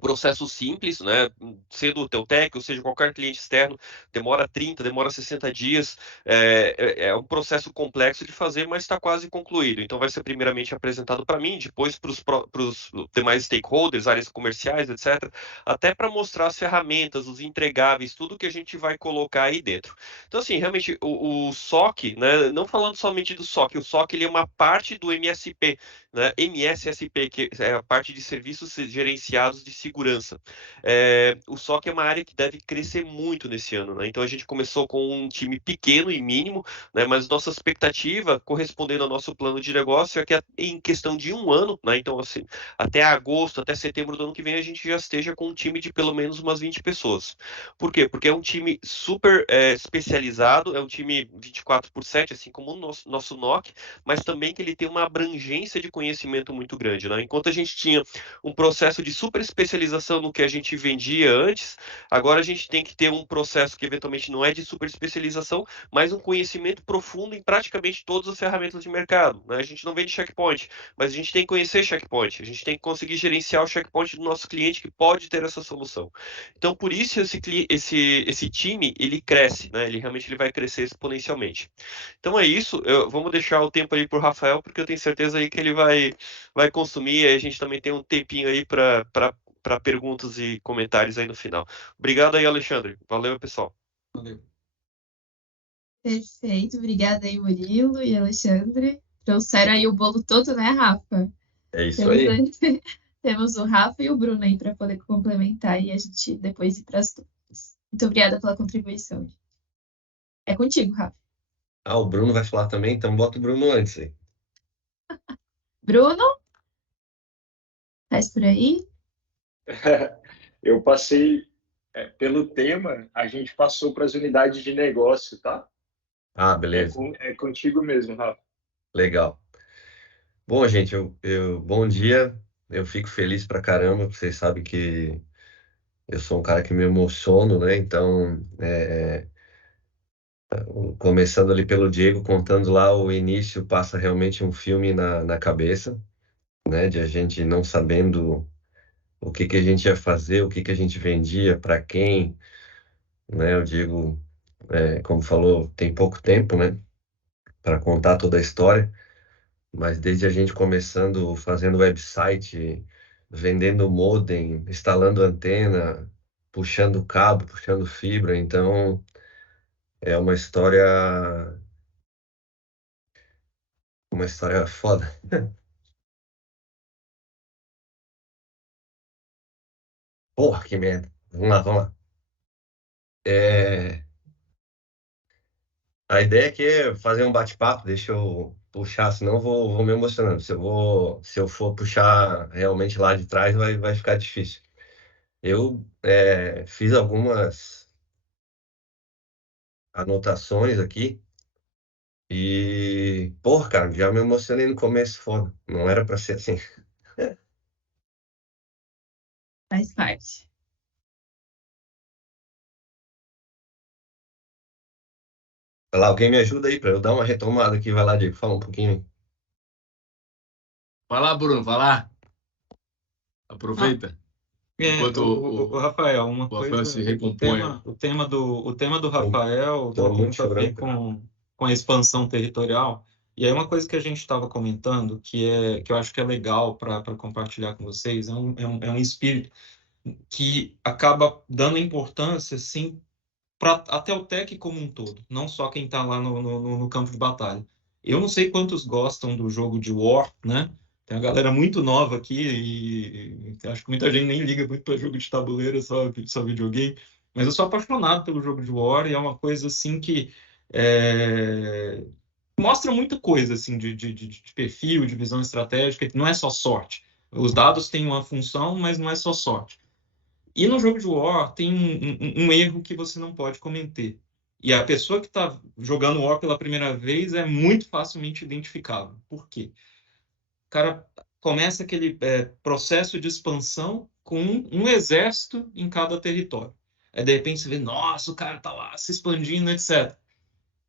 processo simples, né? Sendo o Teltec, ou seja, qualquer cliente externo, demora 30, demora 60 dias, é um processo complexo de fazer, mas está quase concluído. Então vai ser primeiramente apresentado para mim, depois para os demais stakeholders, áreas comerciais, etc., até para mostrar as ferramentas, os entregáveis, tudo que a gente vai colocar aí dentro. Então, assim, realmente, o SOC, né? Não falando somente do SOC, o SOC ele é uma parte do MSP, né? MSSP, que é a parte de serviços gerenciados de segurança. O SOC é uma área que deve crescer muito nesse ano, né? Então a gente começou com um time pequeno e mínimo, né? Mas nossa expectativa, correspondendo ao nosso plano de negócio, é que em questão de um ano, né? Então, assim, até agosto, até setembro do ano que vem, a gente já esteja com um time de pelo menos umas 20 pessoas. Por quê? Porque é um time super especializado, é um time 24/7, assim como o nosso NOC, mas também que ele tem uma abrangência de conhecimento muito grande, né? Enquanto a gente tinha um processo de super especialização no que a gente vendia antes, agora a gente tem que ter um processo que eventualmente não é de super especialização, mas um conhecimento profundo em praticamente todas as ferramentas de mercado, né? A gente não vende checkpoint, mas a gente tem que conhecer checkpoint, a gente tem que conseguir gerenciar o checkpoint do nosso cliente que pode ter essa solução. Então, por isso esse time, ele cresce, né? Ele realmente vai crescer exponencialmente. Então é isso, vamos deixar o tempo aí para o Rafael, porque eu tenho certeza aí que ele vai consumir, e a gente também tem um tempinho aí para perguntas e comentários aí no final. Obrigado aí, Alexandre. Valeu, pessoal. Valeu. Perfeito, obrigada aí, Murilo e Alexandre. Trouxeram aí o bolo todo, né, Rafa? É isso aí. Temos o Rafa e o Bruno aí para poder complementar e a gente depois ir para as dúvidas. Muito obrigada pela contribuição. É contigo, Rafa. Ah, o Bruno vai falar também, então bota o Bruno antes aí. Bruno? Faz por aí? Eu passei pelo tema, a gente passou para as unidades de negócio, tá? Ah, beleza. É contigo mesmo, Rafa. Legal. Bom, gente, bom dia. Eu fico feliz pra caramba. Vocês sabem que eu sou um cara que me emociono, né? Então, começando ali pelo Diego, contando lá o início, passa realmente um filme na cabeça, né? De a gente não sabendo o que a gente ia fazer, o que a gente vendia, para quem, né? O Diego, como falou, tem pouco tempo, né? Para contar toda a história. Mas desde a gente começando, fazendo website, vendendo modem, instalando antena, puxando cabo, puxando fibra, então é uma história foda. Porra, que merda. Vamos lá, vamos lá. É, A ideia aqui é fazer um bate-papo, deixa eu puxar, senão vou me emocionando. Se eu for puxar realmente lá de trás, vai ficar difícil. Eu fiz algumas anotações aqui e, porra, cara, já me emocionei no começo, foda. Não era pra ser assim. Faz parte. Vai lá, alguém me ajuda aí pra eu dar uma retomada aqui. Vai lá, Diego, fala um pouquinho. Vai lá, Bruno, vai lá. Ah, Aproveita. Enquanto o Rafael, uma o Rafael se coisa, recompõe. o tema do Rafael Tô tem muito muito a ver chorando. com a expansão territorial. E aí uma coisa que a gente estava comentando, que eu acho que é legal para compartilhar com vocês, é um espírito que acaba dando importância, sim, para a Teltec como um todo, não só quem está lá no campo de batalha. Eu não sei quantos gostam do jogo de War, né? Tem uma galera muito nova aqui e acho que muita gente nem liga muito para jogo de tabuleiro, só videogame. Mas eu sou apaixonado pelo jogo de War e é uma coisa assim que é, mostra muita coisa assim de perfil, de visão estratégica. Não é só sorte. Os dados têm uma função, mas não é só sorte. E no jogo de War tem um erro que você não pode cometer. E a pessoa que está jogando War pela primeira vez é muito facilmente identificável. Por quê? O cara começa aquele processo de expansão com um exército em cada território. Aí, de repente, você vê, nossa, o cara está lá se expandindo, etc.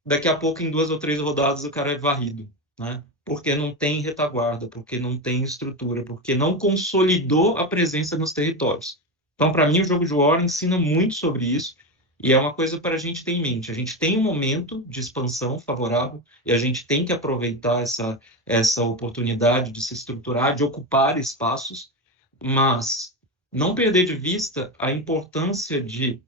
Daqui a pouco, em 2 ou 3 rodadas, o cara é varrido, né? Porque não tem retaguarda, porque não tem estrutura, porque não consolidou a presença nos territórios. Então, para mim, o jogo de War ensina muito sobre isso e é uma coisa para a gente ter em mente. A gente tem um momento de expansão favorável e a gente tem que aproveitar essa oportunidade de se estruturar, de ocupar espaços, mas não perder de vista a importância de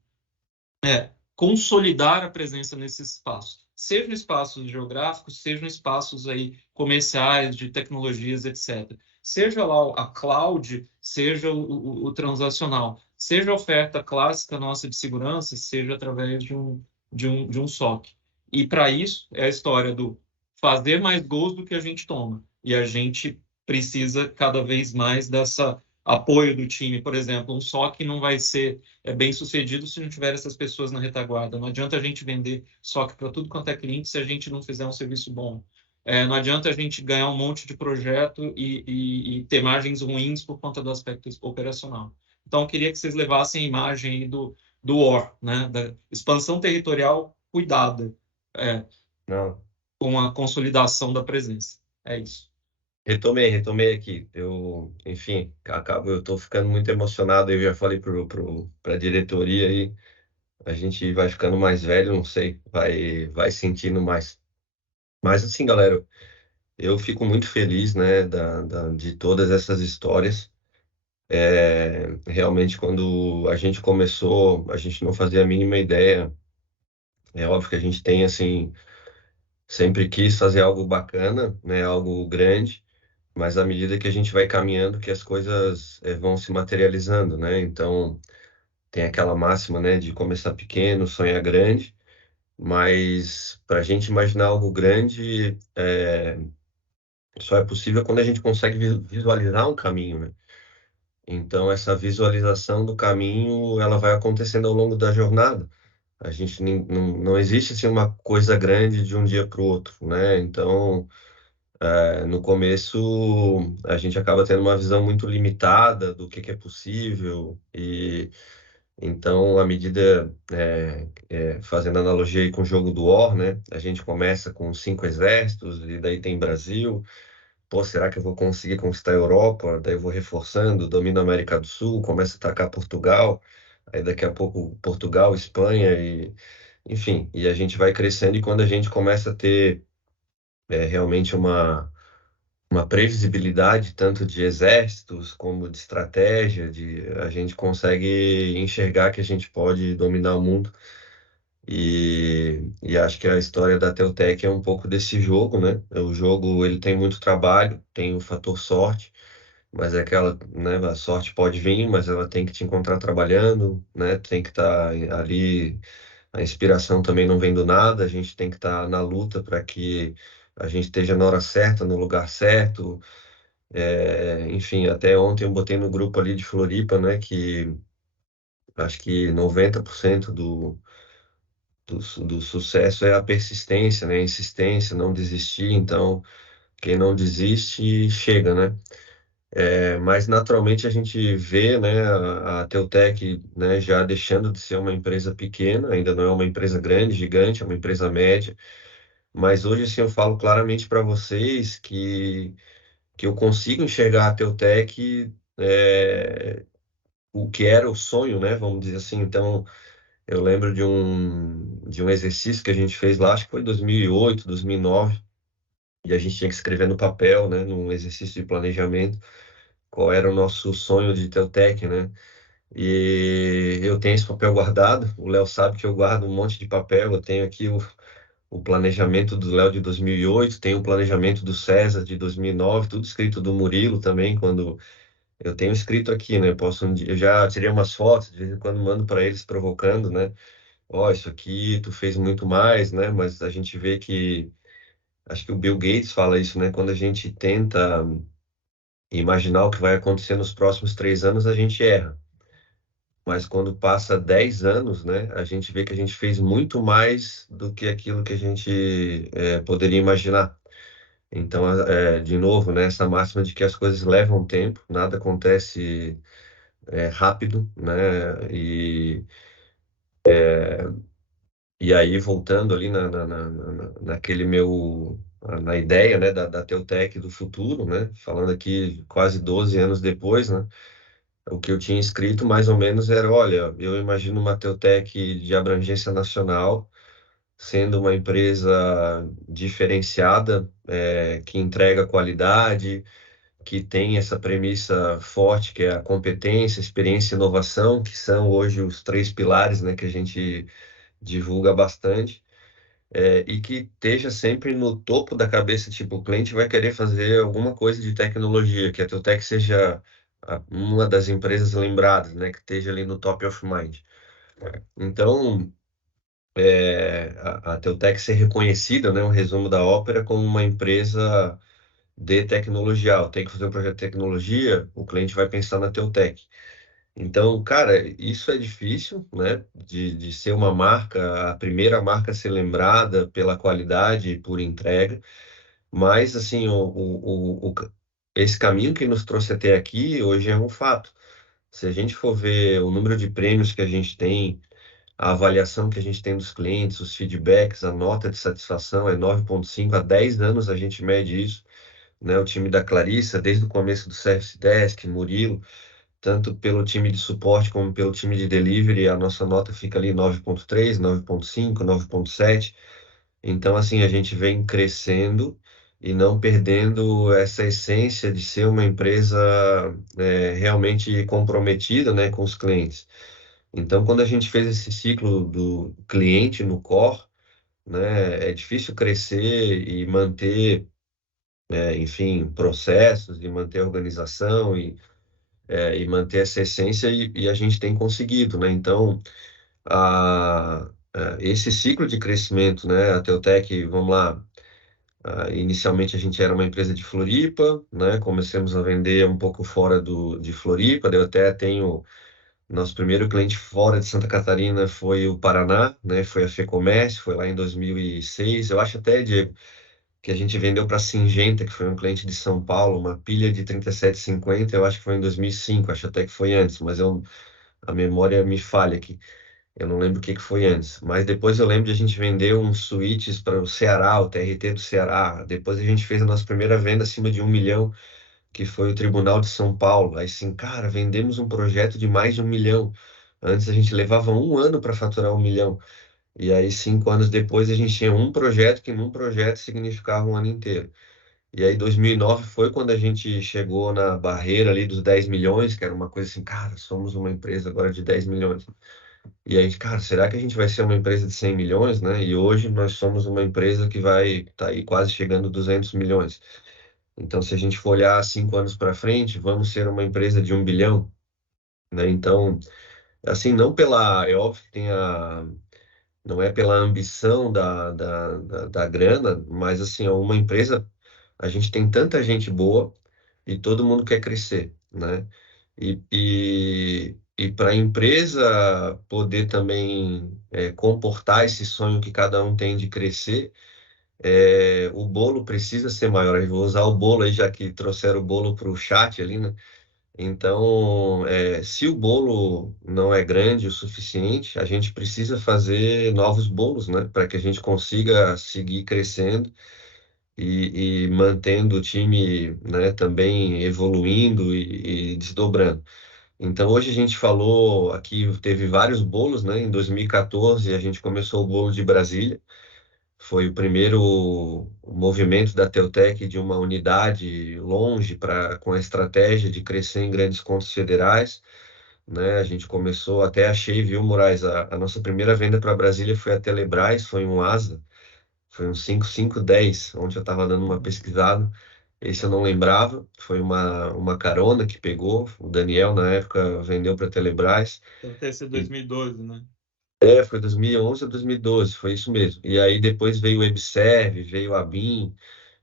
consolidar a presença nesses espaços, seja em espaços geográficos, seja em espaços aí comerciais, de tecnologias, etc. Seja lá a cloud, seja o transacional, seja a oferta clássica nossa de segurança, seja através de um SOC. E para isso é a história do fazer mais gols do que a gente toma. E a gente precisa cada vez mais dessa apoio do time. Por exemplo, um SOC não vai ser bem sucedido se não tiver essas pessoas na retaguarda. Não adianta a gente vender SOC para tudo quanto é cliente se a gente não fizer um serviço bom. Não adianta a gente ganhar um monte de projeto e ter margens ruins por conta do aspecto operacional. Então, eu queria que vocês levassem a imagem aí do OR, né? Da expansão territorial cuidada, Não. com a consolidação da presença. É isso. Retomei aqui. Enfim, eu tô ficando muito emocionado. Eu já falei para a diretoria aí. A gente vai ficando mais velho, não sei, vai sentindo mais. Mas assim, galera, eu fico muito feliz, né, de todas essas histórias. Realmente, quando a gente começou, a gente não fazia a mínima ideia. É óbvio que a gente tem, assim, sempre quis fazer algo bacana, né, algo grande, mas à medida que a gente vai caminhando, que as coisas vão se materializando, né? Então, tem aquela máxima, né, de começar pequeno, sonhar grande, mas para a gente imaginar algo grande, só é possível quando a gente consegue visualizar um caminho, né? Então, essa visualização do caminho, ela vai acontecendo ao longo da jornada. A gente não existe assim uma coisa grande de um dia para o outro, né? Então, no começo, a gente acaba tendo uma visão muito limitada do que é possível e então, à medida, fazendo analogia aí com o jogo do War, né? A gente começa com 5 exércitos e daí tem Brasil. Pô, será que eu vou conseguir conquistar a Europa? Daí eu vou reforçando, domino a América do Sul, começo a atacar Portugal, aí daqui a pouco Portugal, Espanha e enfim, e a gente vai crescendo e quando a gente começa a ter realmente uma previsibilidade tanto de exércitos como de estratégia, a gente consegue enxergar que a gente pode dominar o mundo. E acho que a história da Teltec é um pouco desse jogo, né? O jogo ele tem muito trabalho, tem o fator sorte, mas é aquela, né, a sorte pode vir, mas ela tem que te encontrar trabalhando, né, tem que estar ali, a inspiração também não vem do nada, a gente tem que estar na luta para que a gente esteja na hora certa, no lugar certo. Enfim, até ontem eu botei no grupo ali de Floripa, né, que acho que 90% do sucesso é a persistência, né, a insistência, não desistir. Então, quem não desiste, chega, né? Mas naturalmente a gente vê, né, a Teutec, né, já deixando de ser uma empresa pequena, ainda não é uma empresa grande, gigante, é uma empresa média. Mas hoje, assim, eu falo claramente para vocês que eu consigo enxergar a Teutec, o que era o sonho, né, vamos dizer assim. Então, eu lembro de um exercício que a gente fez lá, acho que foi em 2008, 2009, e a gente tinha que escrever no papel, né, num exercício de planejamento, qual era o nosso sonho de Teutec, né? E eu tenho esse papel guardado. O Léo sabe que eu guardo um monte de papel. Eu tenho aqui o planejamento do Léo de 2008, tenho o planejamento do César de 2009, tudo escrito do Murilo também, quando eu tenho escrito aqui, né? Eu já tirei umas fotos, de vez em quando mando para eles provocando, né? Ó, isso aqui tu fez muito mais, né? Mas a gente vê que, acho que o Bill Gates fala isso, né? Quando a gente tenta imaginar o que vai acontecer nos próximos 3 anos, a gente erra. Mas quando passa 10 anos, né, a gente vê que a gente fez muito mais do que aquilo que a gente poderia imaginar. Então, de novo, né, essa máxima de que as coisas levam tempo, nada acontece rápido, né, e aí voltando ali naquele na ideia, né, da Teutec do futuro, né, falando aqui quase 12 anos depois, né, o que eu tinha escrito mais ou menos era, olha, eu imagino uma Teutec de abrangência nacional, sendo uma empresa diferenciada, que entrega qualidade, que tem essa premissa forte, que é a competência, experiência e inovação, que são hoje os 3 pilares, né, que a gente divulga bastante, e que esteja sempre no topo da cabeça, tipo, o cliente vai querer fazer alguma coisa de tecnologia, que a Teutec seja uma das empresas lembradas, né, que esteja ali no top of mind. Então, a Teutec ser reconhecida, né, um resumo da ópera, como uma empresa de tecnologia. Tem que fazer um projeto de tecnologia, o cliente vai pensar na Teutec. Então, cara, isso é difícil, né? De ser uma marca, a primeira marca a ser lembrada pela qualidade e por entrega. Mas, assim, esse caminho que nos trouxe até aqui hoje é um fato. Se a gente for ver o número de prêmios que a gente tem, a avaliação que a gente tem dos clientes, os feedbacks, a nota de satisfação é 9,5. Há 10 anos a gente mede isso, né? O time da Clarissa, desde o começo do Service Desk, Murilo, tanto pelo time de suporte como pelo time de delivery, a nossa nota fica ali 9,3, 9,5, 9,7. Então, assim, a gente vem crescendo e não perdendo essa essência de ser uma empresa realmente comprometida, né, com os clientes. Então, quando a gente fez esse ciclo do cliente no core, né, é difícil crescer e manter, enfim, processos e manter organização e manter essa essência e a gente tem conseguido, né? Então, esse ciclo de crescimento, né? A Teutec, vamos lá, inicialmente a gente era uma empresa de Floripa, né? Começamos a vender um pouco fora de Floripa, eu até tenho nosso primeiro cliente fora de Santa Catarina foi o Paraná, né? Foi a FEComércio, foi lá em 2006. Eu acho até, Diego, que a gente vendeu para a Singenta, que foi um cliente de São Paulo, uma pilha de 3750, eu acho que foi em 2005, acho até que foi antes, mas a memória me falha aqui. Eu não lembro o que foi antes. Mas depois eu lembro de a gente vender uns switches para o Ceará, o TRT do Ceará. Depois a gente fez a nossa primeira venda acima de 1 milhão, que foi o Tribunal de São Paulo. Aí sim, cara, vendemos um projeto de mais de 1 milhão. Antes a gente levava 1 ano para faturar 1 milhão. E aí, 5 anos depois, a gente tinha um projeto que num projeto significava um ano inteiro. E aí, 2009 foi quando a gente chegou na barreira ali dos 10 milhões, que era uma coisa assim, cara, somos uma empresa agora de 10 milhões. E aí, cara, será que a gente vai ser uma empresa de 100 milhões, né? E hoje nós somos uma empresa que vai estar aí quase chegando a 200 milhões. Então, se a gente for olhar 5 anos para frente, vamos ser uma empresa de 1 bilhão, né? Então, assim, não pela, é óbvio que tem não é pela ambição da grana, mas assim, é uma empresa, a gente tem tanta gente boa e todo mundo quer crescer, né? E para a empresa poder também comportar esse sonho que cada um tem de crescer, o bolo precisa ser maior. Eu vou usar o bolo aí, já que trouxeram o bolo para o chat ali, né? Então, se o bolo não é grande o suficiente, a gente precisa fazer novos bolos, né? Para que a gente consiga seguir crescendo e mantendo o time, né, também evoluindo e desdobrando. Então, hoje a gente falou aqui, teve vários bolos, né? Em 2014, a gente começou o bolo de Brasília. Foi o primeiro movimento da Teutec de uma unidade longe com a estratégia de crescer em grandes contos federais, né? A gente começou, até achei, viu, Moraes, a nossa primeira venda para Brasília foi a Telebrás, foi um ASA, foi um 5510, onde eu estava dando uma pesquisada. Esse eu não lembrava, foi uma carona que pegou, o Daniel na época vendeu para a Telebrás. Deve ter sido 2012, né? Foi 2011 ou 2012, foi isso mesmo. E aí depois veio o Webserve, veio a BIM,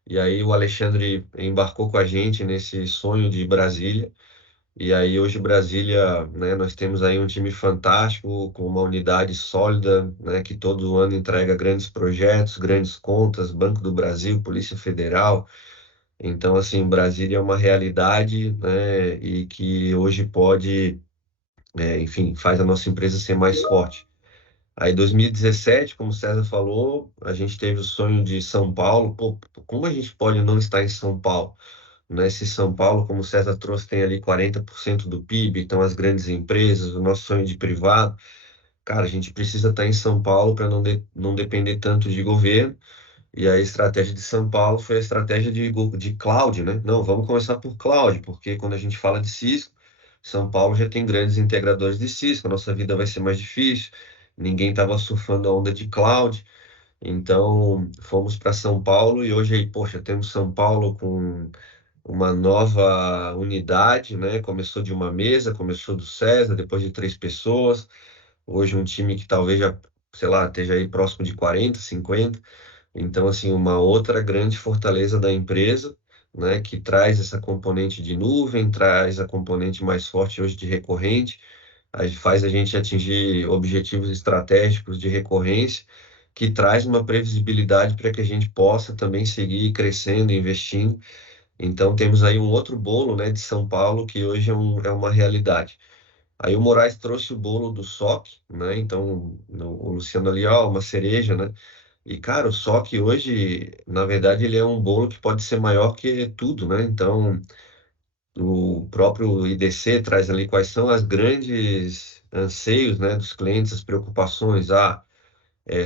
e aí o Alexandre embarcou com a gente nesse sonho de Brasília. E aí hoje Brasília, né, nós temos aí um time fantástico, com uma unidade sólida, né, que todo ano entrega grandes projetos, grandes contas, Banco do Brasil, Polícia Federal. Então, assim, Brasília é uma realidade, né, e que hoje pode, enfim, faz a nossa empresa ser mais forte. Aí, 2017, como o César falou, a gente teve o sonho de São Paulo. Pô, como a gente pode não estar em São Paulo? Né? Se São Paulo, como o César trouxe, tem ali 40% do PIB, então as grandes empresas, o nosso sonho de privado. Cara, a gente precisa estar em São Paulo para não depender tanto de governo. E a estratégia de São Paulo foi a estratégia de cloud, né? Não, vamos começar por cloud, porque quando a gente fala de Cisco, São Paulo já tem grandes integradores de Cisco, a nossa vida vai ser mais difícil, ninguém estava surfando a onda de cloud, então fomos para São Paulo e hoje aí, poxa, temos São Paulo com uma nova unidade, né? Começou de uma mesa, começou do César, depois de 3 pessoas, hoje um time que talvez já, sei lá, esteja aí próximo de 40, 50. Então, assim, uma outra grande fortaleza da empresa, né, que traz essa componente de nuvem, traz a componente mais forte hoje de recorrente, faz a gente atingir objetivos estratégicos de recorrência, que traz uma previsibilidade para que a gente possa também seguir crescendo, investindo. Então, temos aí um outro bolo, né, de São Paulo, que hoje é uma realidade. Aí o Moraes trouxe o bolo do SOC, né? Então, o Luciano ali, ó, uma cereja, né? E, cara, o SOC hoje, na verdade, ele é um bolo que pode ser maior que tudo, né? Então, o próprio IDC traz ali quais são as grandes anseios, né, dos clientes, as preocupações.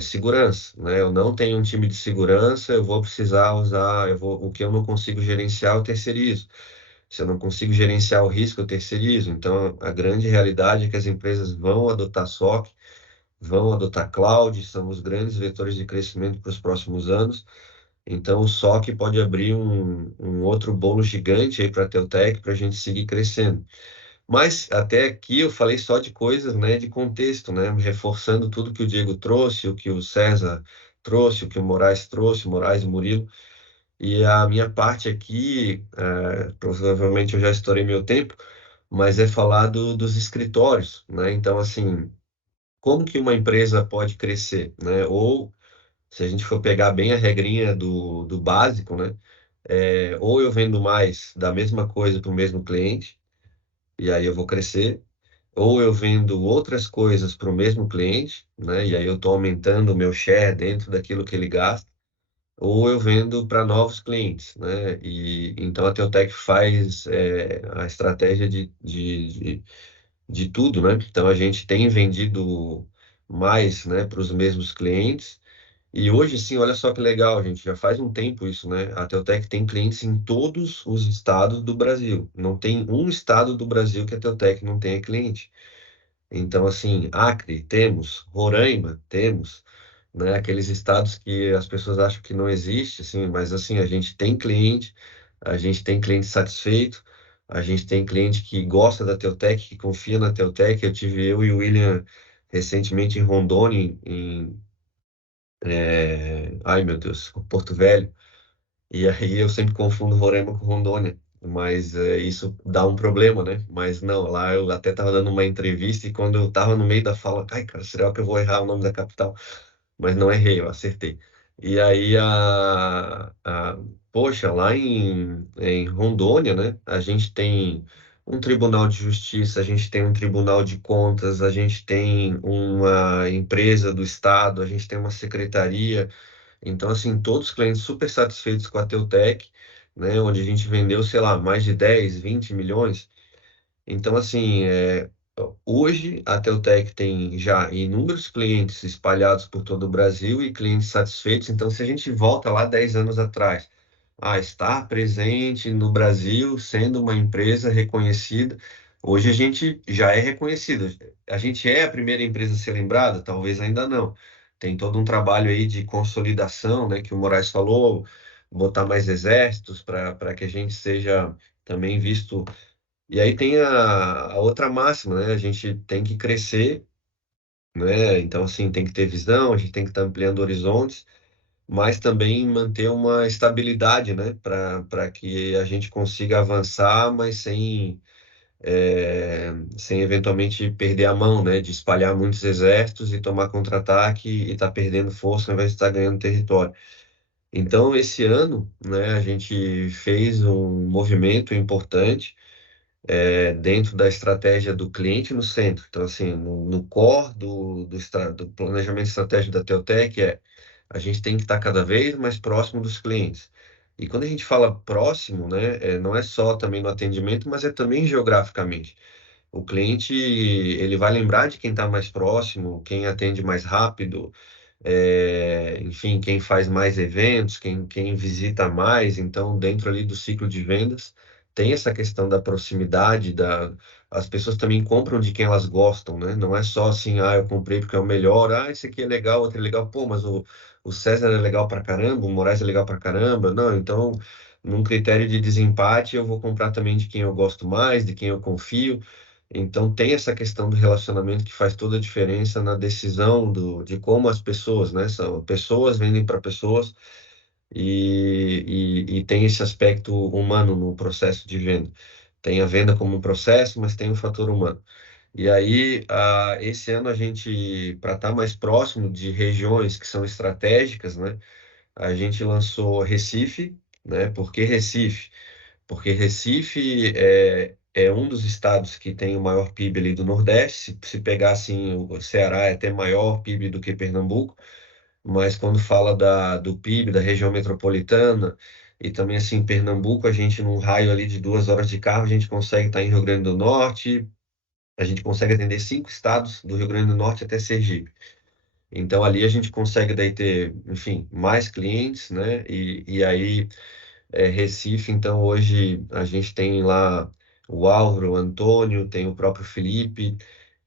Segurança, né? Eu não tenho um time de segurança, eu vou precisar usar, o que eu não consigo gerenciar, eu terceirizo. Se eu não consigo gerenciar o risco, eu terceirizo. Então, a grande realidade é que as empresas vão adotar SOC, vão adotar cloud, são os grandes vetores de crescimento para os próximos anos. Então, o SOC pode abrir um outro bolo gigante aí para a Teutec, para a gente seguir crescendo. Mas até aqui eu falei só de coisas, né, de contexto, né, reforçando tudo que o Diego trouxe, o que o César trouxe, o que o Moraes trouxe, o Moraes e o Murilo. E a minha parte aqui, provavelmente eu já estourei meu tempo, mas é falar dos escritórios, né? Então, assim, como que uma empresa pode crescer, né? Ou, se a gente for pegar bem a regrinha do básico, né? Ou eu vendo mais da mesma coisa para o mesmo cliente, e aí eu vou crescer, ou eu vendo outras coisas para o mesmo cliente, né? E aí eu estou aumentando o meu share dentro daquilo que ele gasta, ou eu vendo para novos clientes, né? E então a Teutec faz a estratégia de tudo, né? Então a gente tem vendido mais, né, para os mesmos clientes. E hoje, sim, olha só que legal, gente, já faz um tempo isso, né? A Teutec tem clientes em todos os estados do Brasil. Não tem um estado do Brasil que a Teutec não tenha cliente. Então, assim, Acre, temos, Roraima, temos, né? Aqueles estados que as pessoas acham que não existe, assim, mas assim, a gente tem cliente, a gente tem cliente satisfeito, a gente tem cliente que gosta da Teutec, que confia na Teutec. Eu e o William recentemente em Rondônia, ai meu Deus, Porto Velho, e aí eu sempre confundo Roraima com Rondônia, mas isso dá um problema, né? Mas não, lá eu até estava dando uma entrevista e quando eu estava no meio da fala, ai cara, será que eu vou errar o nome da capital? Mas não errei, eu acertei. E aí, poxa, lá em Rondônia, né, a gente tem um tribunal de justiça, a gente tem um tribunal de contas, a gente tem uma empresa do estado, a gente tem uma secretaria. Então, assim, todos os clientes super satisfeitos com a Teutec, né, onde a gente vendeu, sei lá, mais de 10, 20 milhões. Então, assim, hoje a Teutec tem já inúmeros clientes espalhados por todo o Brasil e clientes satisfeitos. Então, se a gente volta lá 10 anos atrás, estar presente no Brasil, sendo uma empresa reconhecida, hoje a gente já é reconhecido. A gente é a primeira empresa a ser lembrada? Talvez ainda não. Tem todo um trabalho aí de consolidação, né, que o Moraes falou, botar mais exércitos para que a gente seja também visto. E aí tem a outra máxima, né? A gente tem que crescer, né? Então, assim, tem que ter visão, a gente tem que estar ampliando horizontes, mas também manter uma estabilidade, né? Para que a gente consiga avançar, mas sem eventualmente perder a mão, né? De espalhar muitos exércitos e tomar contra-ataque e estar perdendo força ao invés de estar ganhando território. Então, esse ano, né? A gente fez um movimento importante dentro da estratégia do cliente no centro. Então, assim, no core do planejamento estratégico da Teutec a gente tem que estar cada vez mais próximo dos clientes. E quando a gente fala próximo, né, não é só também no atendimento, mas é também geograficamente. O cliente, ele vai lembrar de quem está mais próximo, quem atende mais rápido, enfim, quem faz mais eventos, quem visita mais. Então, dentro ali do ciclo de vendas, tem essa questão da proximidade, as pessoas também compram de quem elas gostam, né? Não é só assim, eu comprei porque é o melhor, esse aqui é legal, outro é legal, pô, mas o César é legal pra caramba, o Moraes é legal pra caramba. Não, então, num critério de desempate, eu vou comprar também de quem eu gosto mais, de quem eu confio. Então, tem essa questão do relacionamento que faz toda a diferença na decisão de como as pessoas, né? São pessoas vendem para pessoas e tem esse aspecto humano no processo de venda. Tem a venda como um processo, mas tem o fator humano. E aí, esse ano a gente, para estar mais próximo de regiões que são estratégicas, né? A gente lançou Recife, né? Por que Recife? Porque Recife é um dos estados que tem o maior PIB ali do Nordeste. Se pegar assim, o Ceará é até maior PIB do que Pernambuco, mas quando fala do PIB, da região metropolitana, e também assim, Pernambuco, a gente num raio ali de 2 horas de carro, a gente consegue estar em Rio Grande do Norte, a gente consegue atender 5 estados do Rio Grande do Norte até Sergipe. Então ali a gente consegue daí ter, enfim, mais clientes, né? E aí Recife, então hoje a gente tem lá o Álvaro, o Antônio, tem o próprio Felipe,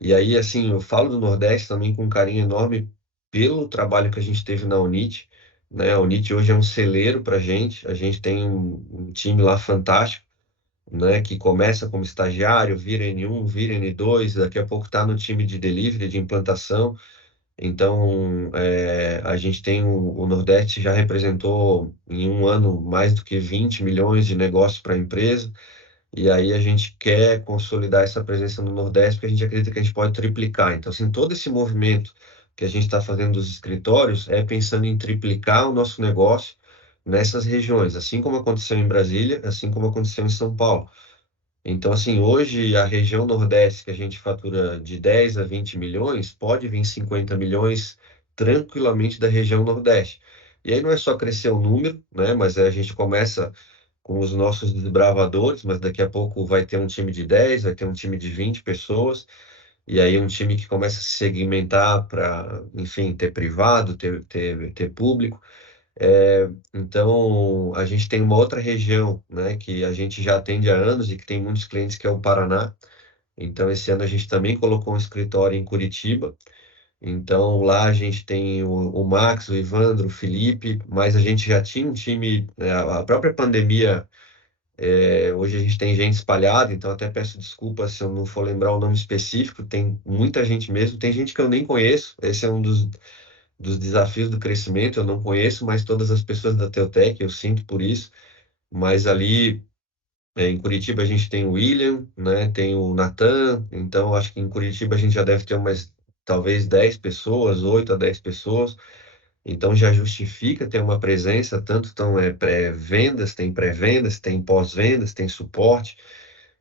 e aí assim, eu falo do Nordeste também com um carinho enorme pelo trabalho que a gente teve na Unit, né? A Unit hoje é um celeiro para a gente tem um time lá fantástico, né? Que começa como estagiário, vira N1, vira N2, daqui a pouco está no time de delivery, de implantação. Então, a gente tem o Nordeste já representou em um ano mais do que 20 milhões de negócios para a empresa, e aí a gente quer consolidar essa presença no Nordeste, porque a gente acredita que a gente pode triplicar. Então, assim, todo esse movimento que a gente está fazendo dos escritórios é pensando em triplicar o nosso negócio nessas regiões, assim como aconteceu em Brasília, assim como aconteceu em São Paulo. Então, assim, hoje a região Nordeste que a gente fatura de 10 a 20 milhões, pode vir 50 milhões tranquilamente da região Nordeste. E aí não é só crescer o número, né? Mas a gente começa com os nossos desbravadores, mas daqui a pouco vai ter um time de 10, vai ter um time de 20 pessoas, e aí um time que começa a se segmentar para, enfim, ter privado, ter público. Então, a gente tem uma outra região, né, que a gente já atende há anos e que tem muitos clientes, que é o Paraná. Então, esse ano a gente também colocou um escritório em Curitiba. Então, lá a gente tem o Max, o Ivandro, o Felipe, mas a gente já tinha um time, né, a própria pandemia Hoje a gente tem gente espalhada, então até peço desculpa se eu não for lembrar o nome específico, tem muita gente mesmo, tem gente que eu nem conheço, esse é um dos desafios do crescimento, eu não conheço mais todas as pessoas da Teutec, eu sinto por isso, mas ali em Curitiba a gente tem o William, né, tem o Natan, então acho que em Curitiba a gente já deve ter umas, talvez 10 pessoas, 8 a 10 pessoas, então já justifica ter uma presença, tanto então pré-vendas, tem pré-vendas, tem pós-vendas, tem suporte.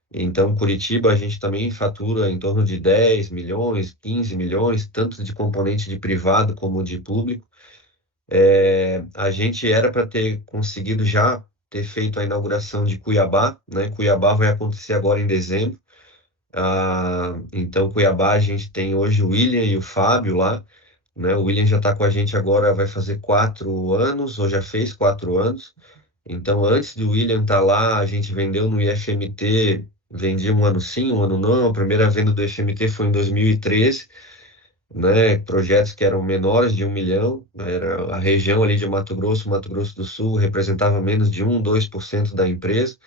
Então, Curitiba a gente também fatura em torno de 10 milhões, 15 milhões, tanto de componente de privado como de público. A gente era para ter conseguido já ter feito a inauguração de Cuiabá, né? Cuiabá vai acontecer agora em dezembro. Então, Cuiabá a gente tem hoje o William e o Fábio lá, né? O William já está com a gente agora, vai fazer 4 anos, ou já fez 4 anos. Então, antes do William estar lá, a gente vendeu no IFMT, vendia um ano sim, um ano não. A primeira venda do IFMT foi em 2013, né? Projetos que eram menores de 1 milhão, era a região ali de Mato Grosso do Sul, representava menos de 1, 2% da empresa.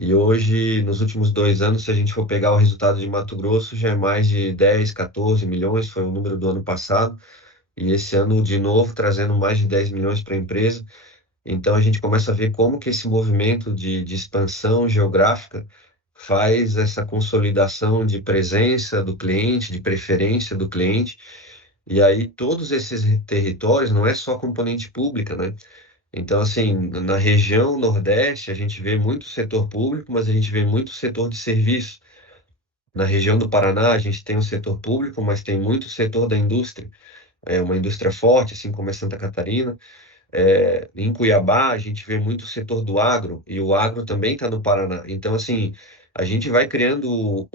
E hoje, nos últimos 2 anos, se a gente for pegar o resultado de Mato Grosso, já é mais de 10, 14 milhões, foi o número do ano passado. E esse ano, de novo, trazendo mais de 10 milhões para a empresa. Então, a gente começa a ver como que esse movimento de expansão geográfica faz essa consolidação de presença do cliente, de preferência do cliente. E aí, todos esses territórios, não é só componente pública, né? Então, assim, na região Nordeste, a gente vê muito setor público, mas a gente vê muito setor de serviço. Na região do Paraná, a gente tem o setor público, mas tem muito setor da indústria. É uma indústria forte, assim como é Santa Catarina. Em Cuiabá, a gente vê muito o setor do agro, e o agro também está no Paraná. Então, assim, a gente vai criando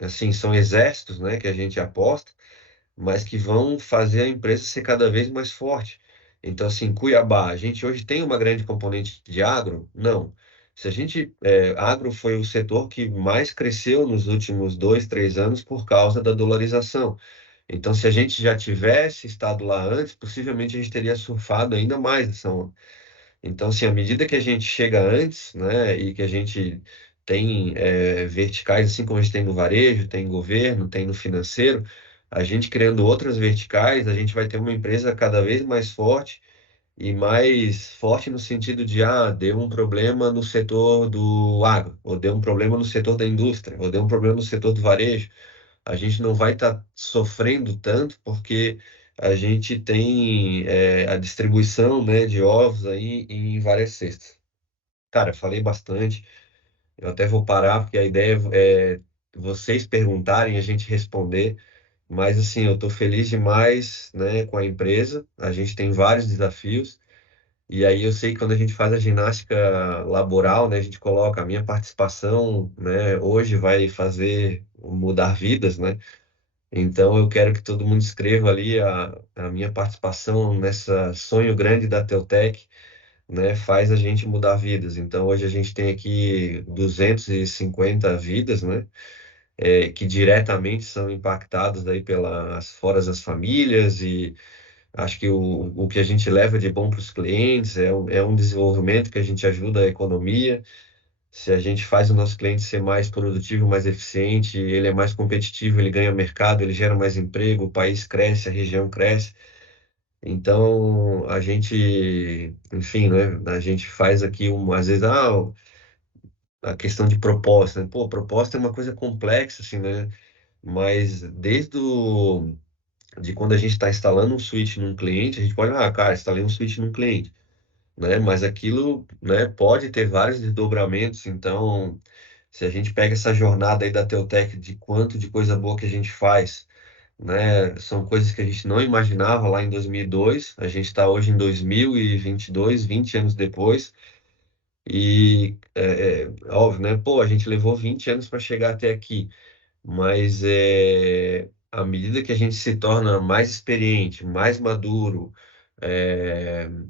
assim, são exércitos, né, que a gente aposta, mas que vão fazer a empresa ser cada vez mais forte. Então, assim, Cuiabá, a gente hoje tem uma grande componente de agro? Não. Se a gente, agro foi o setor que mais cresceu nos últimos 2, 3 anos por causa da dolarização. Então, se a gente já tivesse estado lá antes, possivelmente a gente teria surfado ainda mais essa onda. Então, assim, à medida que a gente chega antes, né, e que a gente tem verticais, assim como a gente tem no varejo, tem no governo, tem no financeiro, a gente criando outras verticais, a gente vai ter uma empresa cada vez mais forte e mais forte no sentido de, deu um problema no setor do agro, ou deu um problema no setor da indústria, ou deu um problema no setor do varejo. A gente não vai estar sofrendo tanto porque a gente tem a distribuição, né, de ovos aí em várias cestas. Cara, falei bastante. Eu até vou parar porque a ideia é vocês perguntarem e a gente responder. Mas assim, eu estou feliz demais, né, com a empresa. A gente tem vários desafios. E aí eu sei que quando a gente faz a ginástica laboral, né, a gente coloca a minha participação, né, hoje vai fazer mudar vidas, né? Então, eu quero que todo mundo escreva ali a minha participação nessa sonho grande da Teutec, né? Faz a gente mudar vidas. Então, hoje a gente tem aqui 250 vidas, né? Que diretamente são impactadas daí pelas fora das famílias e acho que o que a gente leva de bom para os clientes é um desenvolvimento que a gente ajuda a economia. Se a gente faz o nosso cliente ser mais produtivo, mais eficiente, ele é mais competitivo, ele ganha mercado, ele gera mais emprego, o país cresce, a região cresce. Então, a gente, enfim, né, a gente faz aqui, às vezes, a questão de propósito, né? Pô, propósito é uma coisa complexa, assim, né? Mas de quando a gente está instalando um switch num cliente, a gente pode, cara, instalei um switch num cliente, né? Mas aquilo, né, pode ter vários desdobramentos, então se a gente pega essa jornada aí da Teutec de quanto de coisa boa que a gente faz, né? São coisas que a gente não imaginava lá em 2002. A gente está hoje em 2022, 20 anos depois. E óbvio, né? Pô, a gente levou 20 anos para chegar até aqui. Mas à medida que a gente se torna mais experiente, mais maduro,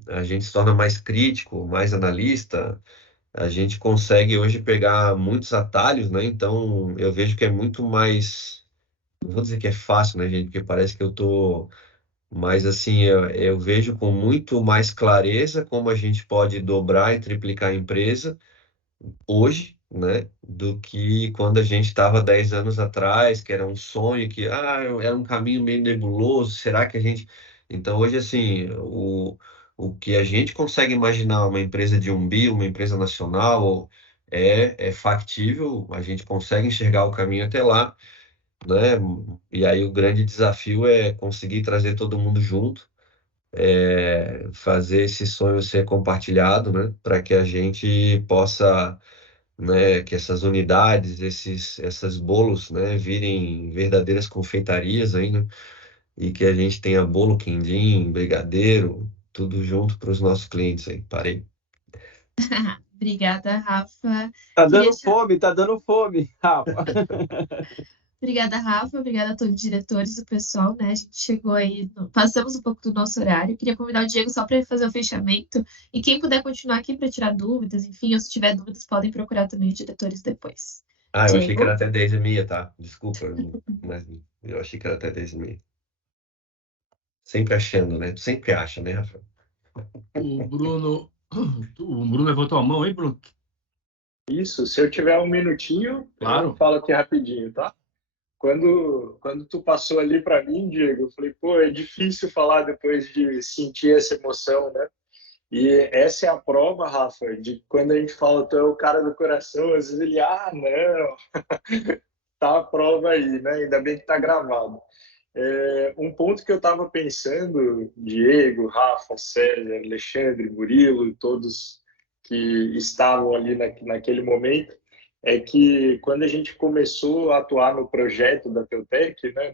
a gente se torna mais crítico, mais analista, a gente consegue hoje pegar muitos atalhos, né? Então, eu vejo que é muito mais. Não vou dizer que é fácil, né, gente? Porque parece que eu tô. Mas, assim, eu vejo com muito mais clareza como a gente pode dobrar e triplicar a empresa, hoje, né, do que quando a gente estava 10 anos atrás, que era um sonho, que era um caminho meio nebuloso, será que a gente... Então, hoje, assim, o que a gente consegue imaginar uma empresa de 1 bi, uma empresa nacional, é factível, a gente consegue enxergar o caminho até lá, né? E aí o grande desafio é conseguir trazer todo mundo junto, fazer esse sonho ser compartilhado, né? Para que a gente possa, né, que essas unidades, essas bolos, né, virem verdadeiras confeitarias aí, né? E que a gente tenha bolo quindim, brigadeiro, tudo junto para os nossos clientes aí. Parei. Obrigada, Rafa. Tá Queria dando fome, Rafa. Obrigada, Rafa. Obrigada a todos os diretores, o pessoal, né? A gente chegou aí, passamos um pouco do nosso horário. Queria convidar o Diego só para fazer o fechamento. E quem puder continuar aqui para tirar dúvidas, enfim, ou se tiver dúvidas, podem procurar também os diretores depois. Eu achei que Diego? era até 10h30, tá? Desculpa, mas eu achei que era até 10h30. Sempre achando, né? Tu sempre acha, né, Rafa? O Bruno levantou a mão, hein, Bruno? Isso, se eu tiver um minutinho, Claro. eu falo aqui rapidinho, tá? Quando tu passou ali para mim, Diego, eu falei, pô, é difícil falar depois de sentir essa emoção, né? E essa é a prova, Rafa, de quando a gente fala, tu é o cara do coração, às vezes ele, não, tá a prova aí, né? Ainda bem que tá gravado. Um ponto que eu estava pensando, Diego, Rafa, César, Alexandre, Murilo, todos que estavam ali naquele momento, é que quando a gente começou a atuar no projeto da Teutec, né,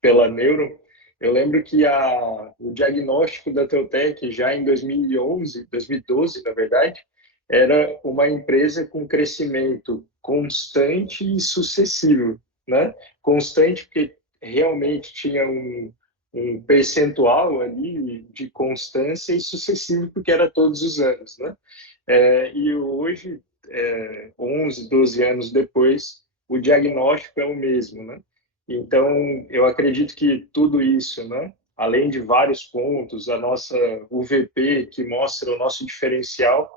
pela Neuro, eu lembro que o diagnóstico da Teutec já em 2012, na verdade, era uma empresa com crescimento constante e sucessivo, né? Constante porque realmente tinha um percentual ali de constância e sucessivo porque era todos os anos, né? E hoje, 11, 12 anos depois, o diagnóstico é o mesmo, né? Então, eu acredito que tudo isso, né? Além de vários pontos, a nossa UVP que mostra o nosso diferencial,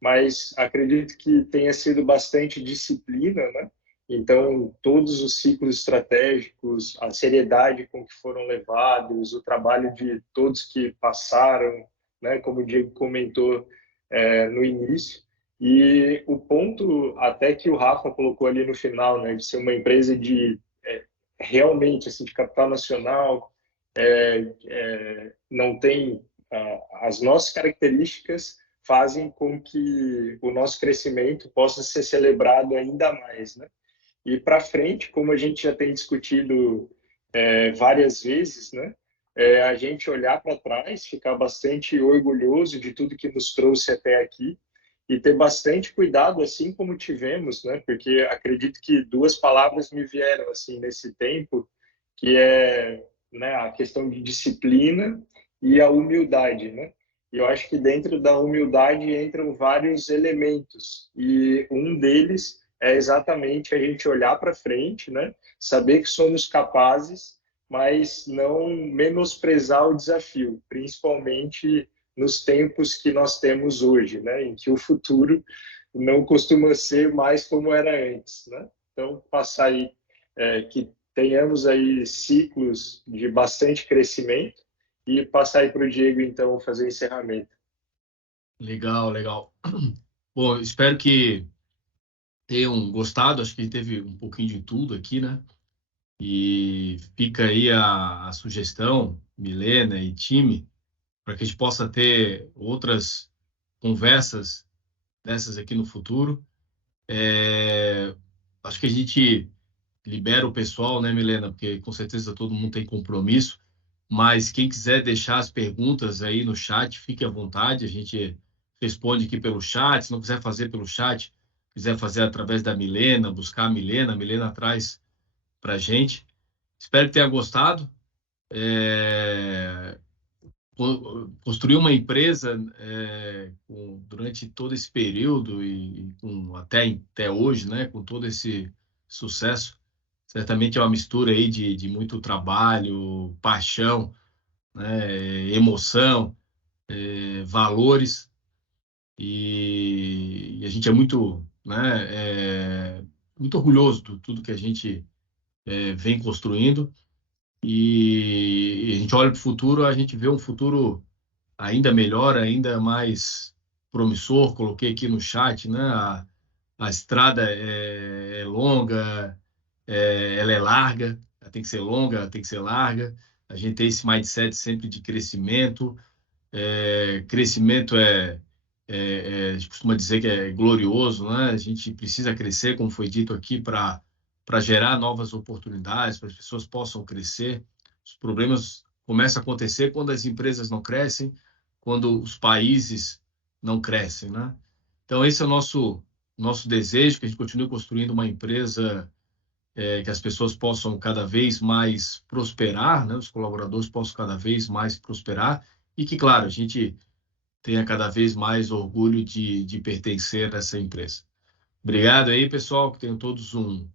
mas acredito que tenha sido bastante disciplina, né? Então, todos os ciclos estratégicos, a seriedade com que foram levados, o trabalho de todos que passaram, né? Como o Diego comentou no início, e o ponto até que o Rafa colocou ali no final, né? De ser uma empresa de realmente assim, de capital nacional, não tem as nossas características fazem com que o nosso crescimento possa ser celebrado ainda mais, né? E para frente, como a gente já tem discutido várias vezes, né? A gente olhar para trás, ficar bastante orgulhoso de tudo que nos trouxe até aqui e ter bastante cuidado, assim como tivemos, né? Porque acredito que 2 palavras me vieram assim nesse tempo, que é, né, a questão de disciplina e a humildade, né? E eu acho que dentro da humildade entram vários elementos e um deles é exatamente a gente olhar para frente, né? Saber que somos capazes, mas não menosprezar o desafio, principalmente nos tempos que nós temos hoje, né? Em que o futuro não costuma ser mais como era antes, né? Então, passar aí, que tenhamos aí ciclos de bastante crescimento e passar aí para o Diego, então, fazer o encerramento. Legal, legal. Bom, espero que tenham gostado. Acho que teve um pouquinho de tudo aqui, né? E fica aí a sugestão, Milena e time, para que a gente possa ter outras conversas dessas aqui no futuro. Acho que a gente libera o pessoal, né, Milena? Porque com certeza todo mundo tem compromisso. Mas quem quiser deixar as perguntas aí no chat, fique à vontade. A gente responde aqui pelo chat. Se não quiser fazer pelo chat, quiser fazer através da Milena, buscar a Milena traz para a gente. Espero que tenha gostado. Construir uma empresa durante todo esse período e até hoje, né, com todo esse sucesso, certamente é uma mistura aí de muito trabalho, paixão, né, emoção, valores, e a gente é muito, né, muito orgulhoso de tudo que a gente vem construindo, e a gente olha para o futuro, a gente vê um futuro ainda melhor, ainda mais promissor. Coloquei aqui no chat, né, a estrada é longa, ela é larga, ela tem que ser longa, ela tem que ser larga. A gente tem esse mindset sempre de crescimento. Crescimento a gente costuma dizer que é glorioso, né? A gente precisa crescer, como foi dito aqui, para gerar novas oportunidades, para as pessoas possam crescer. Os problemas começam a acontecer quando as empresas não crescem, quando os países não crescem, né? Então, esse é o nosso desejo, que a gente continue construindo uma empresa que as pessoas possam cada vez mais prosperar, né? Os colaboradores possam cada vez mais prosperar, e que, claro, a gente tenha cada vez mais orgulho de pertencer a essa empresa. Obrigado aí, pessoal, que tenham todos um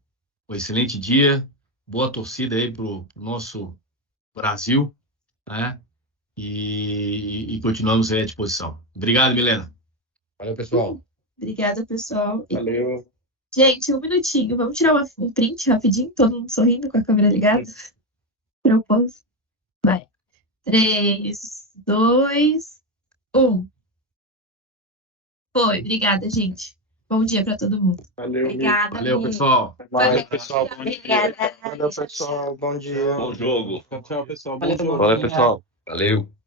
excelente dia, boa torcida aí para o nosso Brasil, né? E continuamos aí à disposição. Obrigado, Milena. Valeu, pessoal. Obrigada, pessoal. Valeu. Gente, um minutinho. Vamos tirar um print rapidinho, todo mundo sorrindo com a câmera ligada? Propósito. Vai. 3, 2, 1. Foi. Obrigada, gente. Bom dia para todo mundo. Valeu, Obrigada. Valeu, pessoal. Valeu, pessoal. Bom dia. Obrigada. Valeu, pessoal. Bom dia. Bom jogo. Tchau, pessoal. Valeu, Bom jogo. Valeu, pessoal. Valeu.